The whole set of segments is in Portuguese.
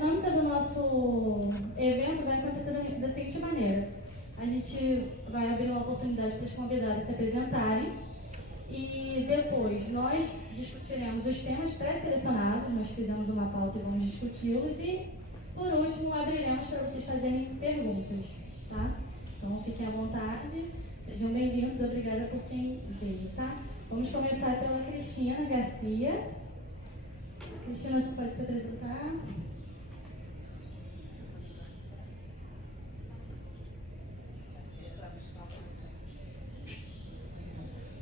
dinâmica do nosso evento vai acontecer da seguinte maneira. A gente vai abrir uma oportunidade para os convidados se apresentarem e depois nós discutiremos os temas pré-selecionados, nós fizemos uma pauta e vamos discuti-los e, por último, abriremos para vocês fazerem perguntas, tá? Então, fiquem à vontade, sejam bem-vindos, obrigada por quem veio, tá? Vamos começar pela Cristina Garcia. Cristina, você pode se apresentar?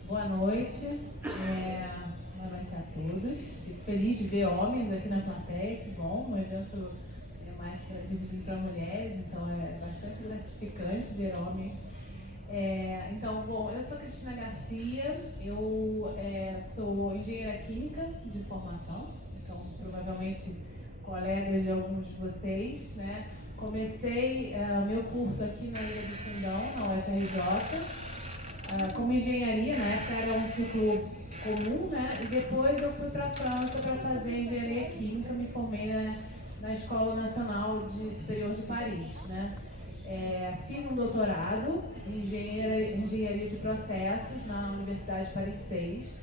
Boa noite a todos. Fico feliz de ver homens aqui na plateia, que bom, o evento é mais dirigido para mulheres, então é bastante gratificante ver homens. Então, bom, eu sou Cristina Garcia, eu sou engenheira química de formação, então provavelmente colega de alguns de vocês, né? Comecei meu curso aqui na Ilha do Fundão, na UFRJ. Como engenharia, na época era um ciclo comum, né? E depois eu fui para a França para fazer engenharia química, me formei na Escola Nacional de Superior de Paris, né? Fiz um doutorado em engenharia de processos na Universidade de Paris 6.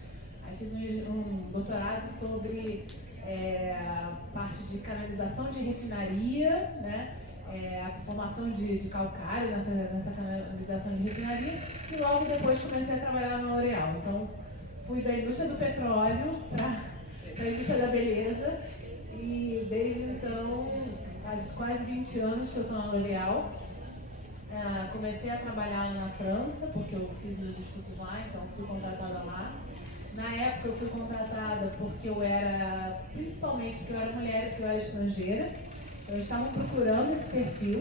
Aí fiz um doutorado sobre a parte de canalização de refinaria, né? A formação de calcário nessa canalização de refinaria, e logo depois comecei a trabalhar na L'Oréal. Então, fui da indústria do petróleo para a indústria da beleza, e desde então, faz quase 20 anos que eu estou na L'Oréal. Comecei a trabalhar na França, porque eu fiz os estudos lá, então fui contratada lá. Na época eu fui contratada porque principalmente porque eu era mulher e porque eu era estrangeira. Então, eles estavam procurando esse perfil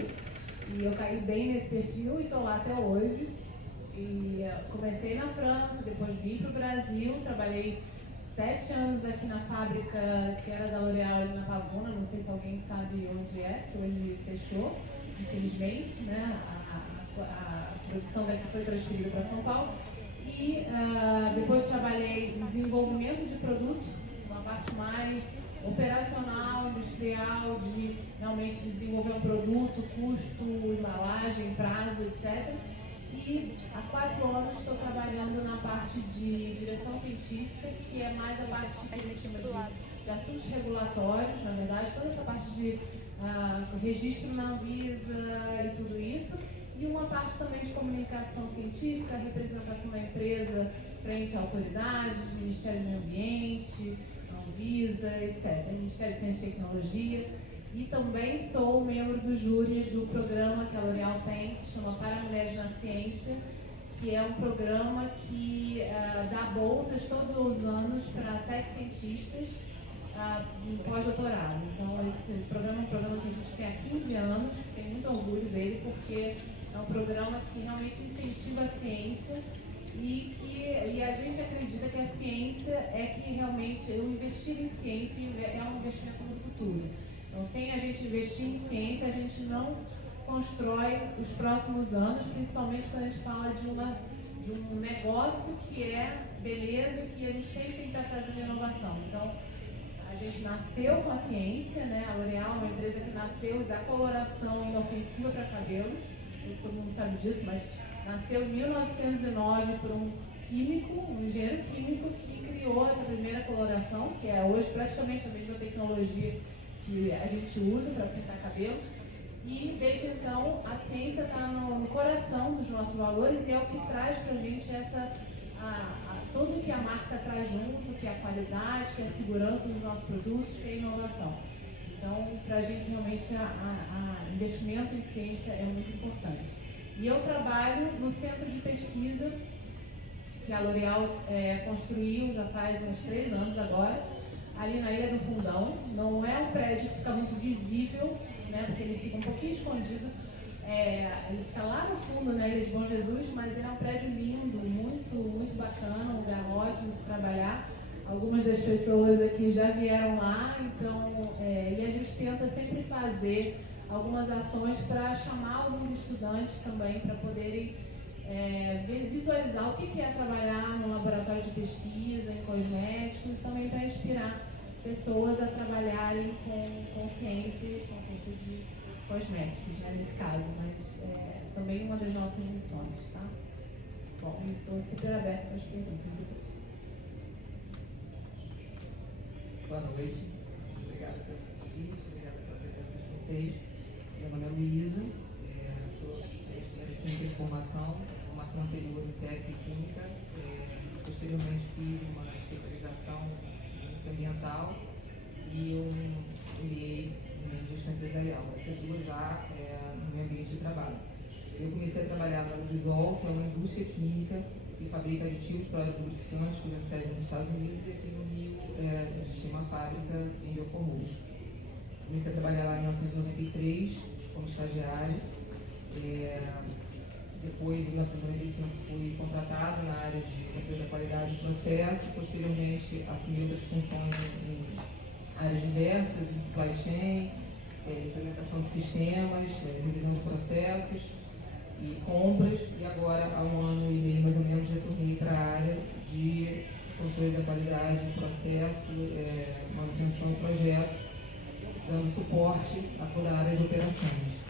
e eu caí bem nesse perfil e estou lá até hoje. E comecei na França, depois vim para o Brasil, trabalhei 7 anos aqui na fábrica que era da L'Oréal ali na Pavuna, não sei se alguém sabe onde é, que hoje fechou, infelizmente, né? A produção daqui foi transferida para São Paulo. E depois trabalhei em desenvolvimento de produto, uma parte mais operacional, industrial, de realmente desenvolver um produto, custo, embalagem, prazo, etc. E há 4 anos estou trabalhando na parte de direção científica, que é mais a parte que a gente chama de assuntos regulatórios, na verdade, toda essa parte de registro na Anvisa e tudo isso. E uma parte também de comunicação científica, representação da empresa frente a autoridades, Ministério do Meio Ambiente, Anvisa, etc., Ministério de Ciência e Tecnologia. E também sou membro do júri do programa que a L'Oréal tem, que chama Para Mulheres na Ciência, que é um programa que dá bolsas todos os anos para 7 cientistas no pós-doutorado. Então, esse programa é um programa que a gente tem há 15 anos, tenho muito orgulho dele, porque é um programa que realmente incentiva a ciência e a gente acredita que a ciência é que realmente o investir em ciência é um investimento no futuro. Então, sem a gente investir em ciência, a gente não constrói os próximos anos, principalmente quando a gente fala de um negócio que é beleza, que a gente sempre tem que estar trazendo inovação. Então, a gente nasceu com a ciência, né? A L'Oréal é uma empresa que nasceu da coloração inofensiva para cabelos. Não sei se todo mundo sabe disso, mas nasceu em 1909 por um químico, um engenheiro químico que criou essa primeira coloração, que é hoje praticamente a mesma tecnologia que a gente usa para pintar cabelo. E desde então a ciência está no coração dos nossos valores e é o que traz para a gente tudo que a marca traz junto, que é a qualidade, que é a segurança dos nossos produtos, que é a inovação. Então, para a gente realmente investimento em ciência é muito importante. E eu trabalho no centro de pesquisa que a L'Oréal construiu já faz uns 3 anos agora, ali na Ilha do Fundão. Não é um prédio que fica muito visível, né, porque ele fica um pouquinho escondido. Ele fica lá no fundo, na Ilha de Bom Jesus, mas ele é um prédio lindo, muito, muito bacana, um lugar ótimo de se trabalhar. Algumas das pessoas aqui já vieram lá, então, e a gente tenta sempre fazer algumas ações para chamar alguns estudantes também para poderem visualizar o que é trabalhar no laboratório de pesquisa, em cosmético, e também para inspirar pessoas a trabalharem com consciência de cosméticos, né, nesse caso, mas também uma das nossas missões, tá? Bom, estou super aberta para as perguntas depois. Boa noite, obrigada pelo convite, obrigada pela presença de vocês. Meu nome é Luísa, sou engenheira química de formação anterior em técnica e química. Posteriormente fiz uma especialização em ambiental e um MBA em gestão empresarial. Essas duas já no meu ambiente de trabalho. Eu comecei a trabalhar na Lubrizol, que é uma indústria química que fabrica aditivos para lubrificantes, cuja sede nos Estados Unidos, e aqui no Rio a gente tem uma fábrica em Belformoso. Comecei a trabalhar lá em 1993 como estagiária. Depois, em 1995, fui contratado na área de controle da qualidade do processo. Posteriormente, assumi outras funções em áreas diversas, em supply chain, implementação de sistemas, revisão de processos e compras. E agora, há um ano e meio, mais ou menos, retornei para a área de controle da qualidade, processo, manutenção de projetos, dando suporte a toda a área de operações.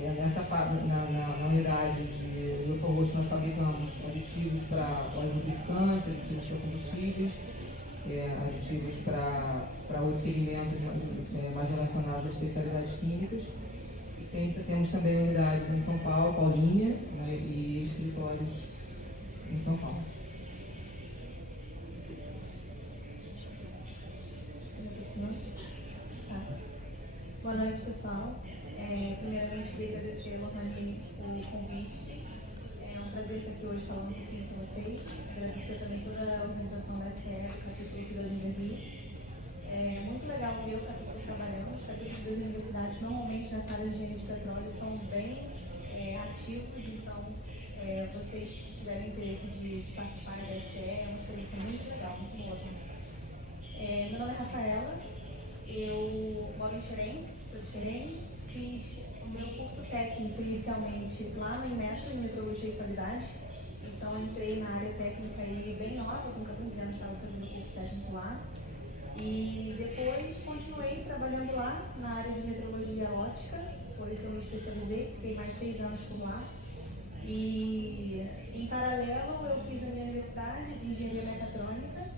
Na unidade de Belformoso, nós fabricamos aditivos para óleos lubrificantes, aditivos para combustíveis, aditivos para outros segmentos mais relacionados às especialidades químicas. E temos também unidades em São Paulo, Paulínia, né, e escritórios em São Paulo. Boa noite, pessoal. Primeiramente, queria agradecer a Lohane pelo convite. É um prazer estar aqui hoje falando um pouquinho com vocês. Agradecer também toda a organização da SPF, a pessoa aqui da Universidade. É muito legal ver o capítulo trabalhando. Os capítulos das universidades, normalmente nessa área de engenharia de petróleo, são bem ativos. Então, vocês que tiverem interesse de participar da SPE, é uma experiência muito legal, muito boa também. Meu nome é Rafaela, eu moro em Xerém, sou de Xerém. Fiz o meu curso técnico inicialmente lá na Inmetro, em Metrologia e Qualidade. Então, entrei na área técnica aí bem nova, com 14 anos estava fazendo o curso técnico lá. E depois continuei trabalhando lá na área de metrologia ótica, foi o que eu me especializei, fiquei mais 6 anos por lá. E em paralelo eu fiz a minha universidade de engenharia mecatrônica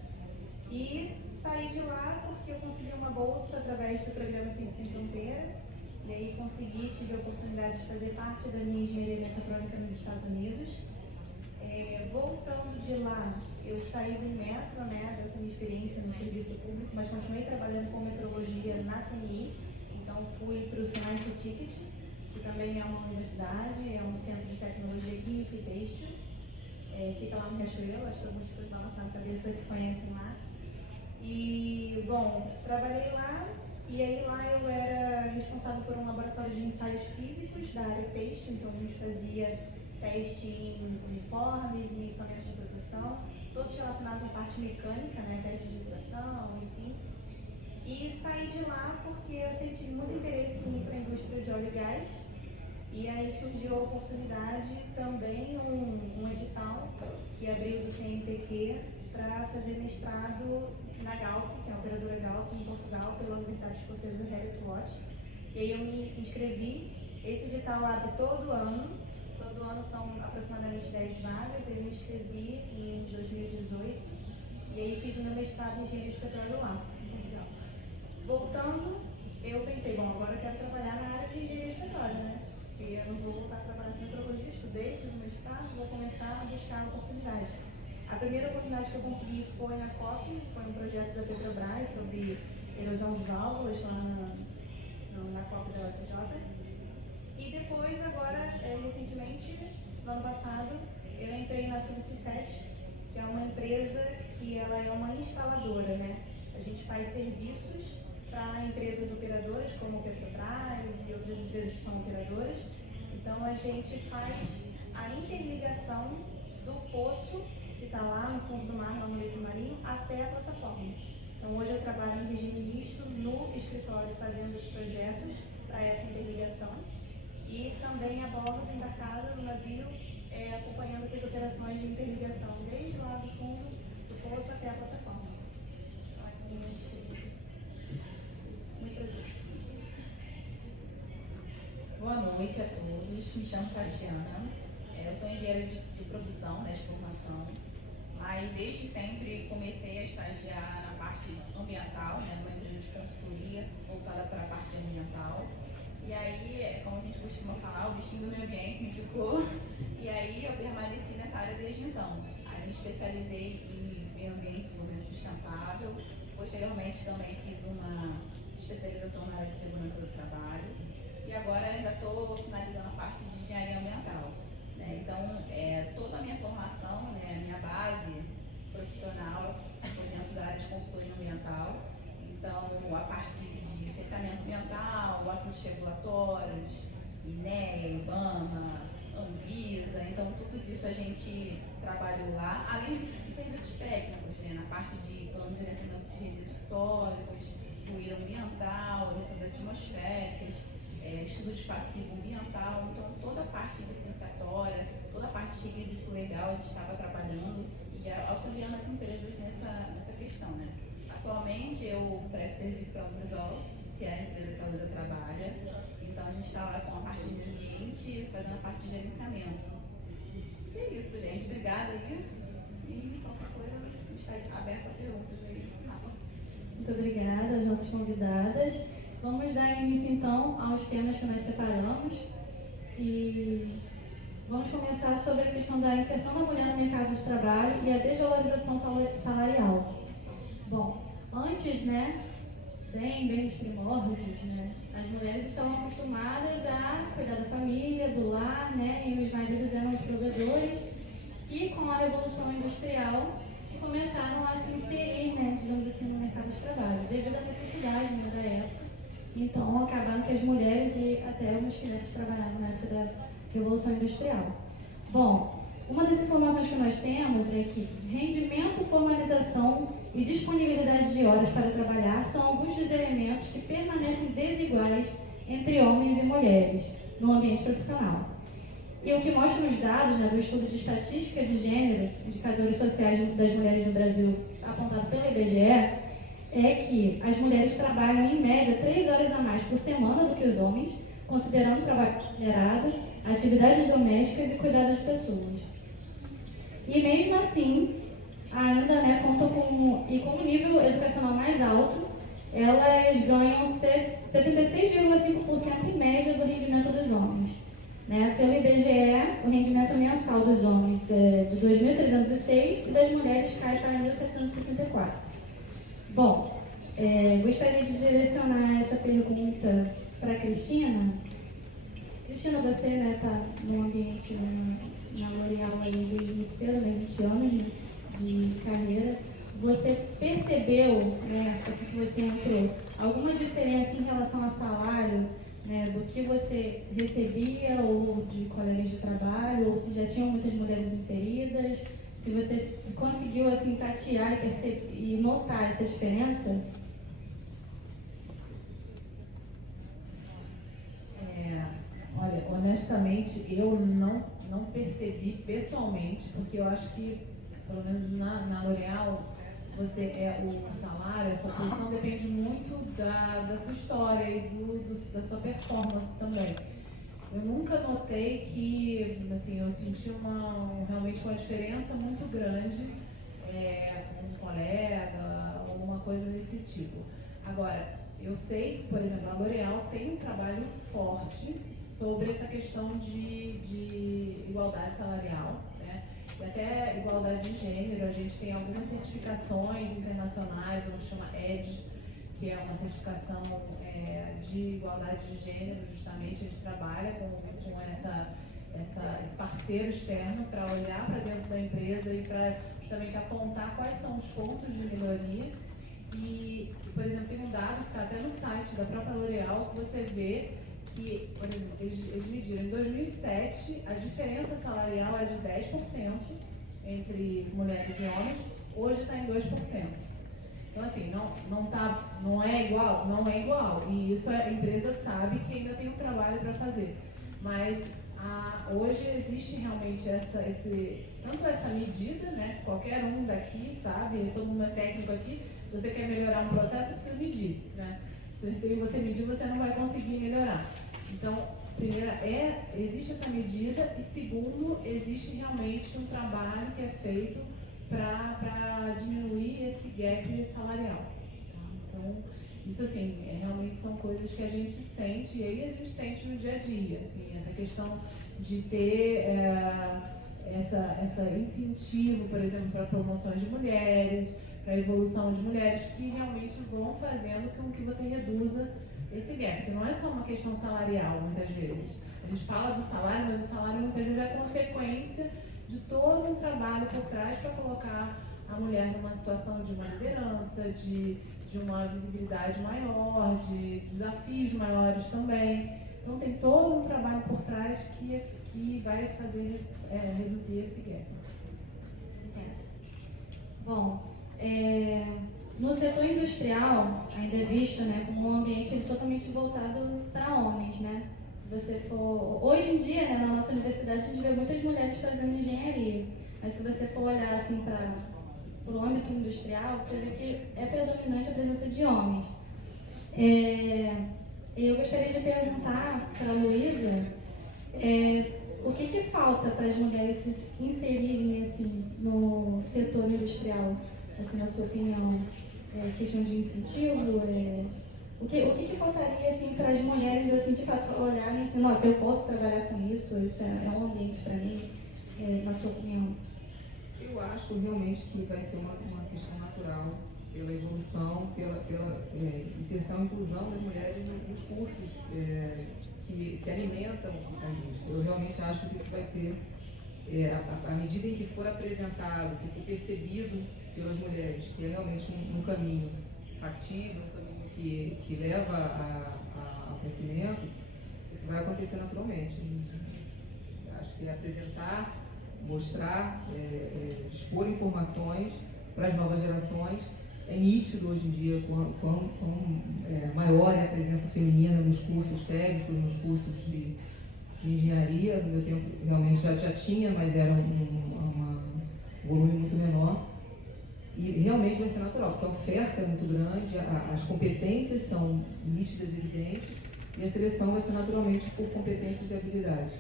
e saí de lá porque eu consegui uma bolsa através do programa Ciência Sem Fronteira. E aí tive a oportunidade de fazer parte da minha engenharia mecatrônica nos Estados Unidos. Voltando de lá, eu saí do Inmetro, né, dessa minha experiência no serviço público, mas continuei trabalhando com metrologia na CNI. Então fui para o Science Ticket, que também é uma universidade, é um centro de tecnologia química e têxtil. Fica lá no Cachoeiro, acho que algumas pessoas vão lançar na cabeça que conhecem lá. E, bom, trabalhei lá. E aí lá eu era responsável por um laboratório de ensaios físicos da área têxtil, então a gente fazia teste em uniformes e equipamentos de proteção, todos relacionados à parte mecânica, né, teste de tração, enfim. E saí de lá porque eu sempre tive muito interesse em ir para a indústria de óleo e gás, e aí surgiu a oportunidade também, um edital que abriu do CNPq para fazer mestrado na Galp, que é a operadora Galp em Portugal, pela Universidade Escocesa Heriot Watt. E aí eu me inscrevi. Esse edital abre todo ano são aproximadamente 10 vagas. Eu me inscrevi em 2018 e aí fiz o meu mestrado em engenharia de petróleo lá, em Portugal. Voltando, eu pensei, bom, agora eu quero trabalhar na área de engenharia de petróleo, né? Porque eu não vou voltar a trabalhar com metrologia, estudei, fiz o mestrado, vou começar a buscar oportunidades. A primeira oportunidade que eu consegui foi na COP, foi um projeto da Petrobras sobre erosão de válvulas lá na COP da UFJ. E depois, agora, recentemente, no ano passado, eu entrei na Subsisset, que é uma empresa que ela é uma instaladora, né? A gente faz serviços para empresas operadoras, como Petrobras e outras empresas que são operadoras. Então, a gente faz a interligação do poço que está lá no fundo do mar, lá no leito marinho, até a plataforma. Então, hoje eu trabalho em regime misto no escritório fazendo os projetos para essa interligação e também a bordo embarcada no navio acompanhando essas operações de interligação desde lá do fundo do poço até a plataforma. noite a todos. Me chamo Tatiana. Eu sou engenheira de produção, né, de formação. Mas desde sempre comecei a estagiar na parte ambiental, né, numa empresa de consultoria voltada para a parte ambiental. E aí, como a gente costuma falar, o bichinho do meio ambiente me picou. E aí eu permaneci nessa área desde então. Aí me especializei em meio ambiente e desenvolvimento sustentável. Posteriormente também fiz uma especialização na área de segurança do trabalho. E agora ainda estou finalizando a parte de engenharia ambiental. Então, toda a minha formação, né, a minha base profissional foi dentro da área de consultoria ambiental. Então, a partir de licenciamento ambiental, assuntos regulatórios, INEA, IBAMA, Anvisa, então tudo isso a gente trabalhou lá, além de serviços técnicos, né, na parte de plano de gerenciamento de resíduos sólidos, ruído ambiental, emissões atmosféricas, estudo de passivo ambiental, então toda a parte licenciatória, toda a parte de requisito legal a gente estava trabalhando e auxiliando as empresas nessa questão, né. Atualmente eu presto serviço para a Umbrezol, que é a empresa que a Luísa trabalha, então a gente está lá com a parte de ambiente, fazendo a parte de gerenciamento. E é isso, gente, obrigada aí, e qualquer coisa a gente está aberto a perguntas aí no final. Muito obrigada às nossas convidadas. Vamos dar início, então, aos temas que nós separamos. E vamos começar sobre a questão da inserção da mulher no mercado de trabalho e a desvalorização salarial. Bom, antes, né, bem dos primórdios, né, as mulheres estavam acostumadas a cuidar da família, do lar, né, e os maridos eram os provedores. E com a Revolução Industrial, começaram a se inserir, né, digamos assim, no mercado de trabalho, devido à necessidade, né, da época. Então, acabaram que as mulheres e até algumas crianças trabalharam na época da Revolução Industrial. Bom, uma das informações que nós temos é que rendimento, formalização e disponibilidade de horas para trabalhar são alguns dos elementos que permanecem desiguais entre homens e mulheres no ambiente profissional. E o que mostram os dados, né, do estudo de estatística de gênero, indicadores sociais das mulheres no Brasil, apontado pelo IBGE, é que as mulheres trabalham em média 3 horas a mais por semana do que os homens, considerando o trabalho remunerado, atividades domésticas e cuidar das pessoas. E mesmo assim, ainda, né, contam com o nível educacional mais alto, elas ganham 76,5% em média do rendimento dos homens. Né? Pelo IBGE, o rendimento mensal dos homens é de 2.306 e das mulheres cai para 1.764. Bom, gostaria de direcionar essa pergunta para a Cristina. Cristina, você está no ambiente na L'Oréal aí desde muito cedo, né, 20 anos, né, de carreira. Você percebeu, né, assim que você entrou, alguma diferença em relação ao salário, né, do que você recebia ou de colegas de trabalho, ou se já tinham muitas mulheres inseridas? Se você conseguiu assim tatear e notar essa diferença? Olha, honestamente, eu não percebi pessoalmente, porque eu acho que, pelo menos na L'Oréal, o salário, a sua posição depende muito da sua história e da sua performance também. Eu nunca notei que, assim, eu senti realmente uma diferença muito grande com um colega ou alguma coisa desse tipo. Agora, eu sei, por exemplo, a L'Oréal tem um trabalho forte sobre essa questão de igualdade salarial, né? E até igualdade de gênero. A gente tem algumas certificações internacionais, uma que chama EDGE, que é uma certificação de igualdade de gênero, justamente. A gente trabalha com esse parceiro externo para olhar para dentro da empresa e para justamente apontar quais são os pontos de melhoria. E, por exemplo, tem um dado que está até no site da própria L'Oréal, que você vê que, por exemplo, eles mediram em 2007 a diferença salarial é de 10% entre mulheres e homens, hoje está em 2%. Então, assim, não é igual, e isso a empresa sabe que ainda tem um trabalho para fazer. Mas hoje existe realmente tanto essa medida, né? Qualquer um daqui sabe, todo mundo é técnico aqui. Se você quer melhorar um processo, você precisa medir, né? Se você medir, você não vai conseguir melhorar. Então, primeiro, existe essa medida e segundo, existe realmente um trabalho que é feito para diminuir esse gap salarial. Tá? Então, isso assim, realmente são coisas que a gente sente e aí a gente sente no dia a dia, assim, essa questão de ter essa incentivo, por exemplo, para promoções de mulheres, para a evolução de mulheres, que realmente vão fazendo com que você reduza esse gap, porque não é só uma questão salarial, muitas vezes. A gente fala do salário, mas o salário muitas vezes é consequência de todo um trabalho por trás para colocar a mulher numa situação de uma liderança, de uma visibilidade maior, de desafios maiores também. Então tem todo um trabalho por trás que vai fazer reduzir esse gap. Bom, no setor industrial, ainda é visto, né, como um ambiente totalmente voltado para homens, né? Se você for... Hoje em dia, né, na nossa universidade, a gente vê muitas mulheres fazendo engenharia, mas se você for olhar assim para o âmbito industrial, você vê que é predominante a presença de homens. Eu gostaria de perguntar para a Luísa o que falta para as mulheres se inserirem assim, no setor industrial, assim, na sua opinião? Questão de incentivo? O que faltaria assim, para as mulheres assim, de fato olharem assim, nossa, eu posso trabalhar com isso é um ambiente para mim, na sua opinião? Eu acho realmente que vai ser uma questão natural pela evolução, pela inserção e inclusão das mulheres nos cursos que alimentam a indústria. Eu realmente acho que isso vai ser, à medida em que for apresentado, que for percebido pelas mulheres, que é realmente um caminho factível, um caminho que leva ao crescimento, isso vai acontecer naturalmente. Acho que apresentar, mostrar, expor informações para as novas gerações. É nítido hoje em dia quão maior é a presença feminina nos cursos técnicos, nos cursos de engenharia. No meu tempo realmente já tinha, mas era um volume muito menor. E realmente vai ser natural, porque a oferta é muito grande, as competências são nítidas e evidentes, e a seleção vai ser naturalmente por competências e habilidades,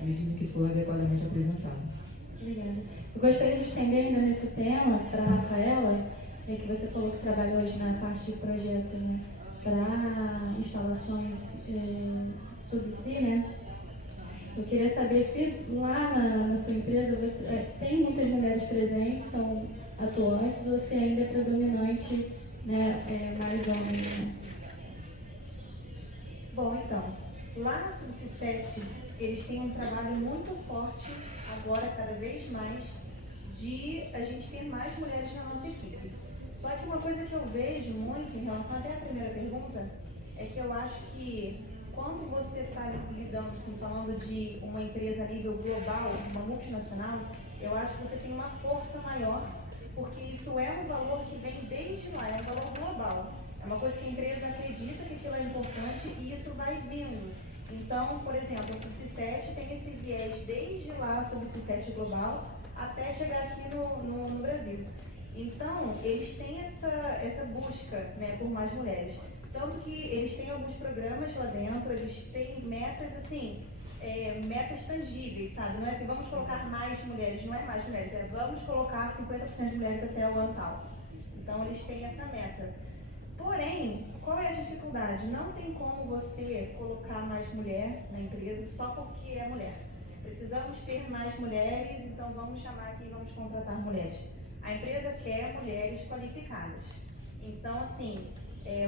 à medida que for adequadamente apresentado. Obrigada. Eu gostaria de estender ainda nesse tema para a Rafaela, que você falou que trabalha hoje na parte de projeto, né, para instalações sub-si, né? Eu queria saber se lá na sua empresa você, tem muitas mulheres presentes, são atuantes, ou se ainda é predominante, né, mais homens, né? Bom, então, lá na Sub-si 7, eles têm um trabalho muito forte, agora cada vez mais, de a gente ter mais mulheres na nossa equipe. Só que uma coisa que eu vejo muito, em relação até à primeira pergunta, é que eu acho que quando você está lidando, assim, falando de uma empresa a nível global, uma multinacional, eu acho que você tem uma força maior, porque isso é um valor que vem desde lá, é um valor global. É uma coisa que a empresa acredita que aquilo é importante e isso vai vindo. Então, por exemplo, a Sub-si 7 tem esse viés desde lá, a Sub-si 7 global, até chegar aqui no Brasil. Então, eles têm essa busca, né, por mais mulheres. Tanto que eles têm alguns programas lá dentro, eles têm metas, assim, metas tangíveis, sabe? Não é assim, vamos colocar mais mulheres, não é mais mulheres, é vamos colocar 50% de mulheres até o ano tal. Então, eles têm essa meta. Porém, qual é a dificuldade? Não tem como você colocar mais mulher na empresa só porque é mulher. Precisamos ter mais mulheres, então vamos chamar aqui e vamos contratar mulheres. A empresa quer mulheres qualificadas. Então, assim,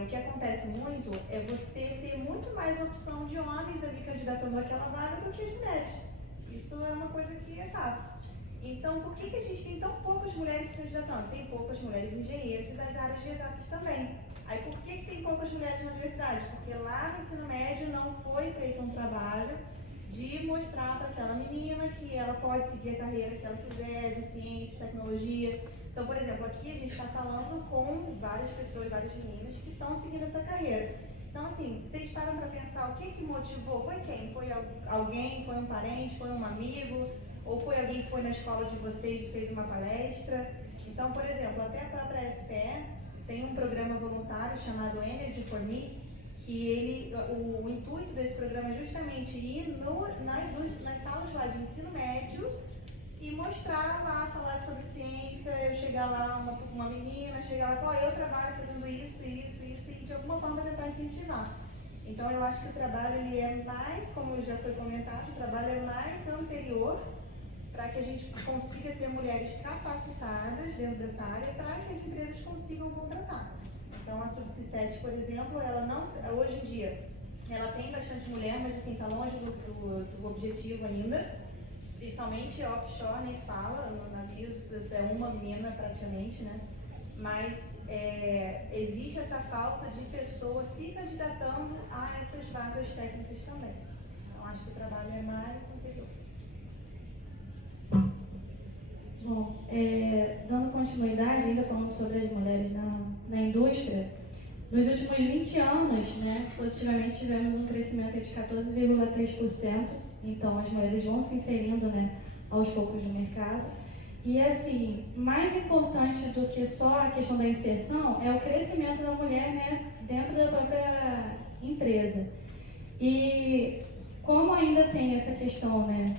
o que acontece muito é você ter muito mais opção de homens ali candidatando àquela vaga do que as mulheres. Isso é uma coisa que é fato. Então, por que a gente tem tão poucas mulheres se candidatando? Tem poucas mulheres engenheiras e das áreas de exatas também. Aí, por que tem poucas mulheres na universidade? Porque lá no ensino médio não foi feito um trabalho de mostrar para aquela menina que ela pode seguir a carreira que ela quiser, de ciência, de tecnologia. Então, por exemplo, aqui a gente está falando com várias pessoas, várias meninas que estão seguindo essa carreira. Então, assim, vocês param para pensar o que motivou? Foi quem? Foi alguém? Foi um parente? Foi um amigo? Ou foi alguém que foi na escola de vocês e fez uma palestra? Então, por exemplo, até a própria SPE tem um programa voluntário chamado Energy for Me, que o intuito desse programa é justamente ir nas salas lá de ensino médio e mostrar lá, falar sobre ciência, eu chegar lá, uma menina, chegar lá e falar, eu trabalho fazendo isso, e de alguma forma tentar incentivar. Então eu acho que o trabalho ele é mais, como já foi comentado, o trabalho é mais anterior para que a gente consiga ter mulheres capacitadas dentro dessa área para que as empresas consigam contratar. Então a Subsea 7, por exemplo, ela não, hoje em dia, ela tem bastante mulher, mas assim, está longe do objetivo ainda, principalmente offshore, nem se fala, no navios é uma menina praticamente, né? Mas existe essa falta de pessoas se candidatando a essas vagas técnicas também. Então acho que o trabalho é mais anterior. Bom, dando continuidade, ainda falando sobre as mulheres na indústria, nos últimos 20 anos, né, positivamente tivemos um crescimento de 14,3%, então as mulheres vão se inserindo, né, aos poucos no mercado. E assim, mais importante do que só a questão da inserção é o crescimento da mulher, né, dentro da própria empresa. E como ainda tem essa questão, né,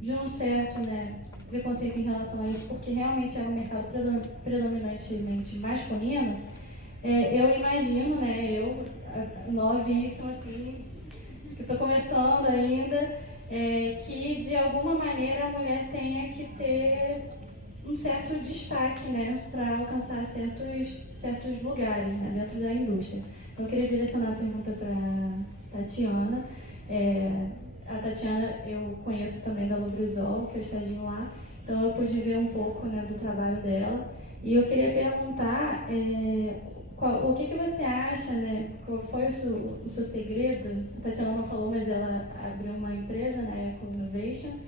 de um certo, né, preconceito em relação a isso, porque realmente é um mercado predominantemente masculino, eu imagino, né, eu, novíssima, assim, que estou começando ainda, que de alguma maneira a mulher tenha que ter um certo destaque, né, para alcançar certos lugares, né, dentro da indústria. Eu queria direcionar a pergunta para a Tatiana. A Tatiana eu conheço também da Lubrizol, que eu estagio lá, então eu pude ver um pouco, né, do trabalho dela. E eu queria perguntar o que você acha, né, qual foi o seu segredo? A Tatiana não falou, mas ela abriu uma empresa, né, Eco Innovation.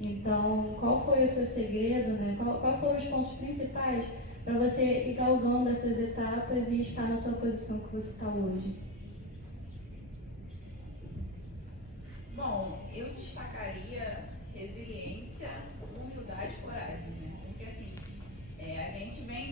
Então, qual foi o seu segredo, né? Qual foram os pontos principais para você ir galgando essas etapas e estar na sua posição que você está hoje? Bom, eu destacaria resiliência, humildade e coragem, né? Porque assim, a gente vem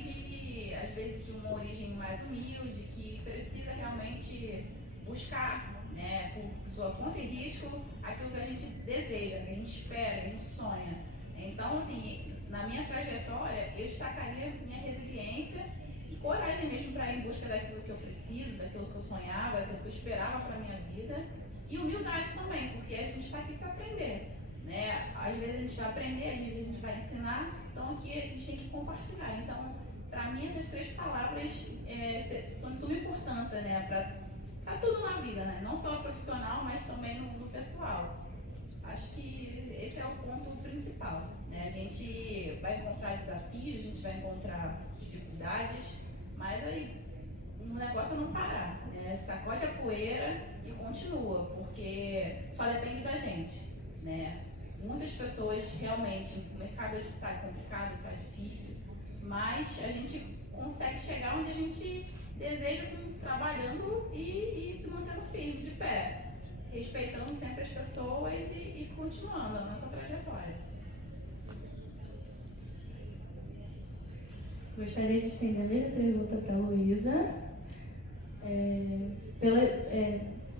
às vezes de uma origem mais humilde, que precisa realmente buscar, né, por sua conta e risco, aquilo que a gente deseja, que a gente espera, que a gente sonha. Então, assim, na minha trajetória, eu destacaria minha resiliência e coragem mesmo para ir em busca daquilo que eu preciso, daquilo que eu sonhava, daquilo que eu esperava para a minha vida. E humildade também, porque a gente está aqui para aprender, né? Às vezes a gente vai aprender, às vezes a gente vai ensinar, então aqui a gente tem que compartilhar. Então, para mim, essas 3 palavras são de suma importância, né? Para tudo na vida, né? Não só profissional, mas também no pessoal. Acho que esse é o ponto principal, né? A gente vai encontrar desafios, a gente vai encontrar dificuldades, mas aí o negócio é não parar, né? Sacode a poeira e continua, porque só depende da gente, né? Muitas pessoas realmente, o mercado está complicado, está difícil, mas a gente consegue chegar onde a gente deseja trabalhando e se mantendo firme, de pé, respeitando sempre as pessoas e continuando a nossa trajetória. Gostaria de estender a mesma pergunta para a Luísa.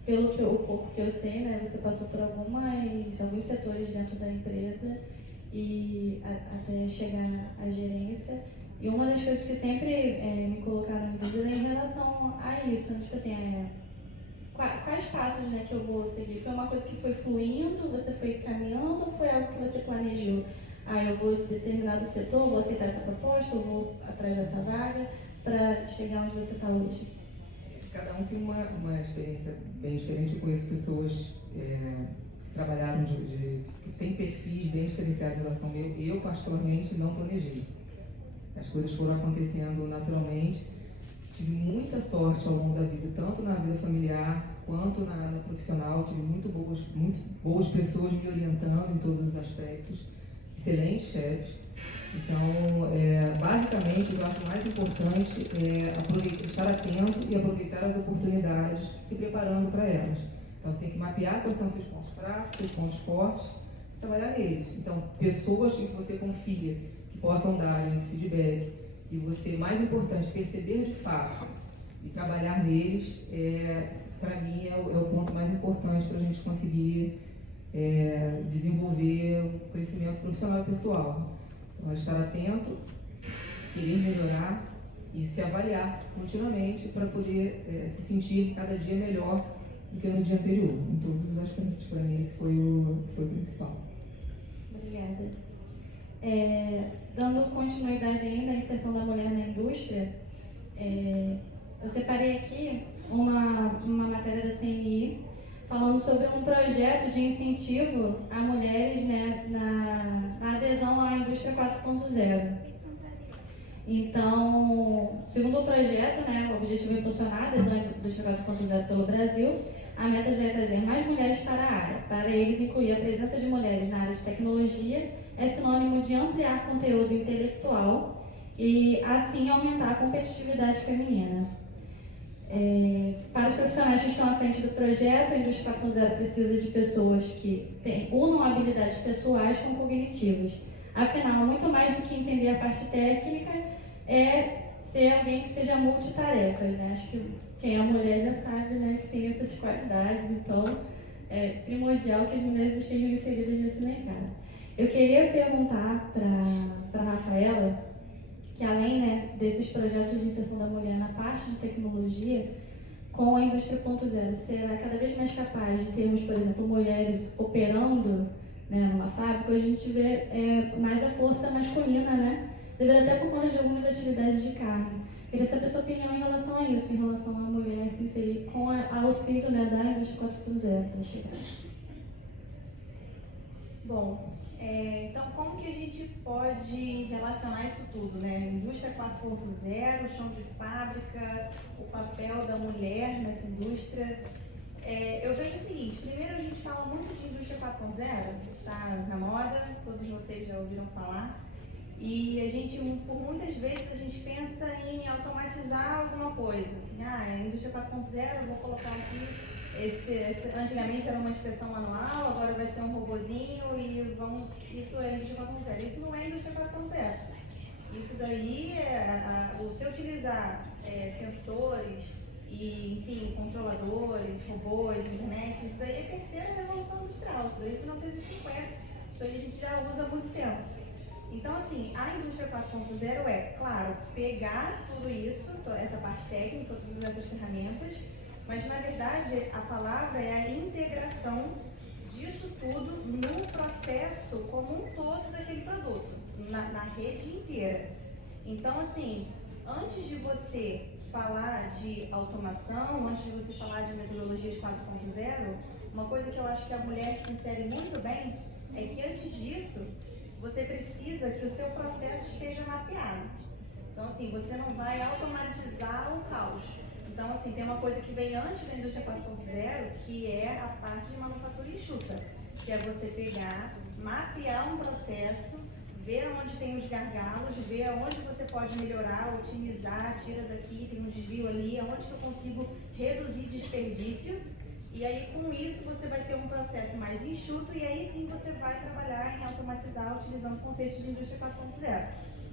Pelo pouco que eu sei, né, você passou por alguns setores dentro da empresa e até chegar à gerência. E uma das coisas que sempre me colocaram em dúvida é em relação a isso, tipo assim, quais passos, né, que eu vou seguir? Foi uma coisa que foi fluindo, você foi caminhando, ou foi algo que você planejou? Eu vou em determinado setor, vou aceitar essa proposta, eu vou atrás dessa vaga para chegar onde você está hoje? Cada um tem uma experiência bem diferente. Eu conheço pessoas que trabalharam, que têm perfis bem diferenciados em relação ao meu. Eu, particularmente, não planejei. As coisas foram acontecendo naturalmente. Tive muita sorte ao longo da vida, tanto na vida familiar quanto na profissional. Tive muito boas pessoas me orientando em todos os aspectos. Excelentes chefes. Então, basicamente, o que eu acho mais importante é estar atento e aproveitar as oportunidades, se preparando para elas. Então, você tem que mapear quais são seus pontos fracos, seus pontos fortes, e trabalhar neles. Então, pessoas em que você confia, que possam dar esse feedback, e você, mais importante, perceber de fato e trabalhar neles, para mim, é o ponto mais importante para a gente conseguir desenvolver o crescimento profissional e pessoal. Então, estar atento, querer melhorar e se avaliar continuamente para poder se sentir cada dia melhor do que no dia anterior, em todos os aspectos. Para mim, esse foi o principal. Obrigada. Dando continuidade ainda à inserção da mulher na indústria, eu separei aqui uma matéria da CNI falando sobre um projeto de incentivo a mulheres, né, na adesão à indústria 4.0. Então, segundo o projeto, né, o objetivo é impulsionar a adesão à indústria 4.0 pelo Brasil. A meta já é trazer mais mulheres para a área. Para eles, incluir a presença de mulheres na área de tecnologia é sinônimo de ampliar conteúdo intelectual e, assim, aumentar a competitividade feminina. Para os profissionais que estão à frente do projeto, a indústria 4.0 precisa de pessoas que unam habilidades pessoais com cognitivas. Afinal, muito mais do que entender a parte técnica, é ser alguém que seja multitarefas, né? Acho que quem é mulher já sabe, né, que tem essas qualidades, então é primordial que as mulheres estejam inseridas nesse mercado. Eu queria perguntar para a Rafaela, que além, né, desses projetos de inserção da mulher na parte de tecnologia, com a indústria 4.0, será cada vez mais capaz de termos, por exemplo, mulheres operando, né, numa fábrica. Hoje a gente vê mais a força masculina, né, devido até por conta de algumas atividades de carne. Queria saber a sua opinião em relação a isso, em relação à mulher se inserir com auxílio, né, da indústria 4.0 para chegar. Bom, então como que a gente pode relacionar isso tudo, né? Indústria 4.0, chão de fábrica, o papel da mulher nessa indústria. Eu vejo o seguinte: primeiro, a gente fala muito de indústria 4.0, tá na moda, todos vocês já ouviram falar, e a gente, por muitas vezes, a gente pensa em automatizar alguma coisa, assim, indústria 4.0, vou colocar aqui. Antigamente era uma inspeção manual, agora vai ser um robozinho e isso é indústria 4.0. Isso não é indústria 4.0. Isso daí você utilizar sensores e, enfim, controladores, robôs, internet, isso daí é a terceira revolução industrial, isso daí é 1950, isso aí a gente já usa há muito tempo. Então, assim, a indústria 4.0 é, claro, pegar tudo isso, essa parte técnica, todas essas ferramentas, mas, na verdade, a palavra é a integração disso tudo no processo como um todo daquele produto, na rede inteira. Então, assim, antes de você falar de automação, antes de você falar de metodologias 4.0, uma coisa que eu acho que a mulher se insere muito bem é que, antes disso, você precisa que o seu processo esteja mapeado. Então, assim, você não vai automatizar o caos. Então, assim, tem uma coisa que vem antes da indústria 4.0, que é a parte de manufatura enxuta, que é você pegar, mapear um processo, ver onde tem os gargalos, ver onde você pode melhorar, otimizar, tira daqui, tem um desvio ali, onde que eu consigo reduzir desperdício. E aí, com isso, você vai ter um processo mais enxuto e aí sim você vai trabalhar em automatizar utilizando conceitos de indústria 4.0,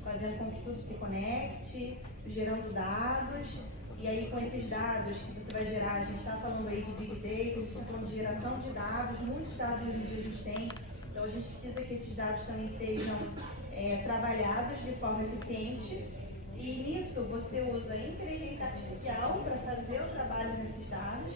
fazendo com que tudo se conecte, gerando dados. E aí, com esses dados que você vai gerar, a gente está falando aí de Big Data, a gente está falando de geração de dados, muitos dados hoje em dia a gente tem, então a gente precisa que esses dados também sejam trabalhados de forma eficiente. E nisso você usa inteligência artificial para fazer o trabalho nesses dados.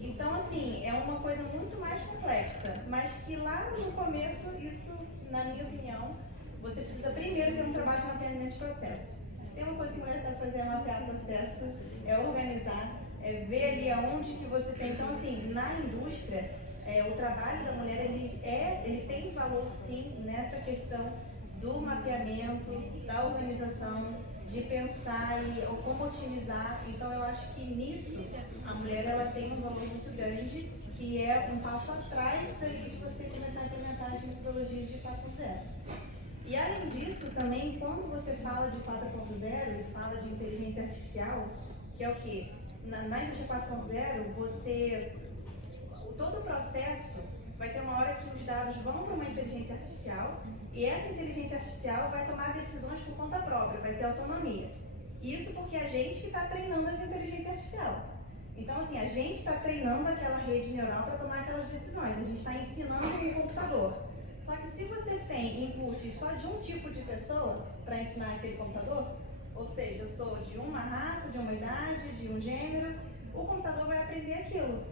Então, assim, é uma coisa muito mais complexa, mas que lá no começo, isso, na minha opinião, você precisa primeiro ter um trabalho de mapeamento de processo. Se tem uma coisa que a mulher sabe fazer é mapear processo, é organizar, é ver ali aonde que você tem. Então, assim, na indústria, o trabalho da mulher, ele tem valor, sim, nessa questão do mapeamento, da organização, de pensar como otimizar. Então, eu acho que nisso, a mulher ela tem um valor muito grande, que é um passo atrás de você começar a implementar as metodologias de 4.0. E além disso, também, quando você fala de 4.0 e fala de inteligência artificial, que é o quê? Na indústria 4.0, todo o processo vai ter uma hora que os dados vão para uma inteligência artificial e essa inteligência artificial vai tomar decisões por conta própria, vai ter autonomia. Isso porque a gente que está treinando essa inteligência artificial. Então, assim, a gente está treinando aquela rede neural para tomar aquelas decisões. A gente está ensinando um computador. Só que se você tem input só de um tipo de pessoa para ensinar aquele computador, ou seja, eu sou de uma raça, de uma idade, de um gênero, o computador vai aprender aquilo.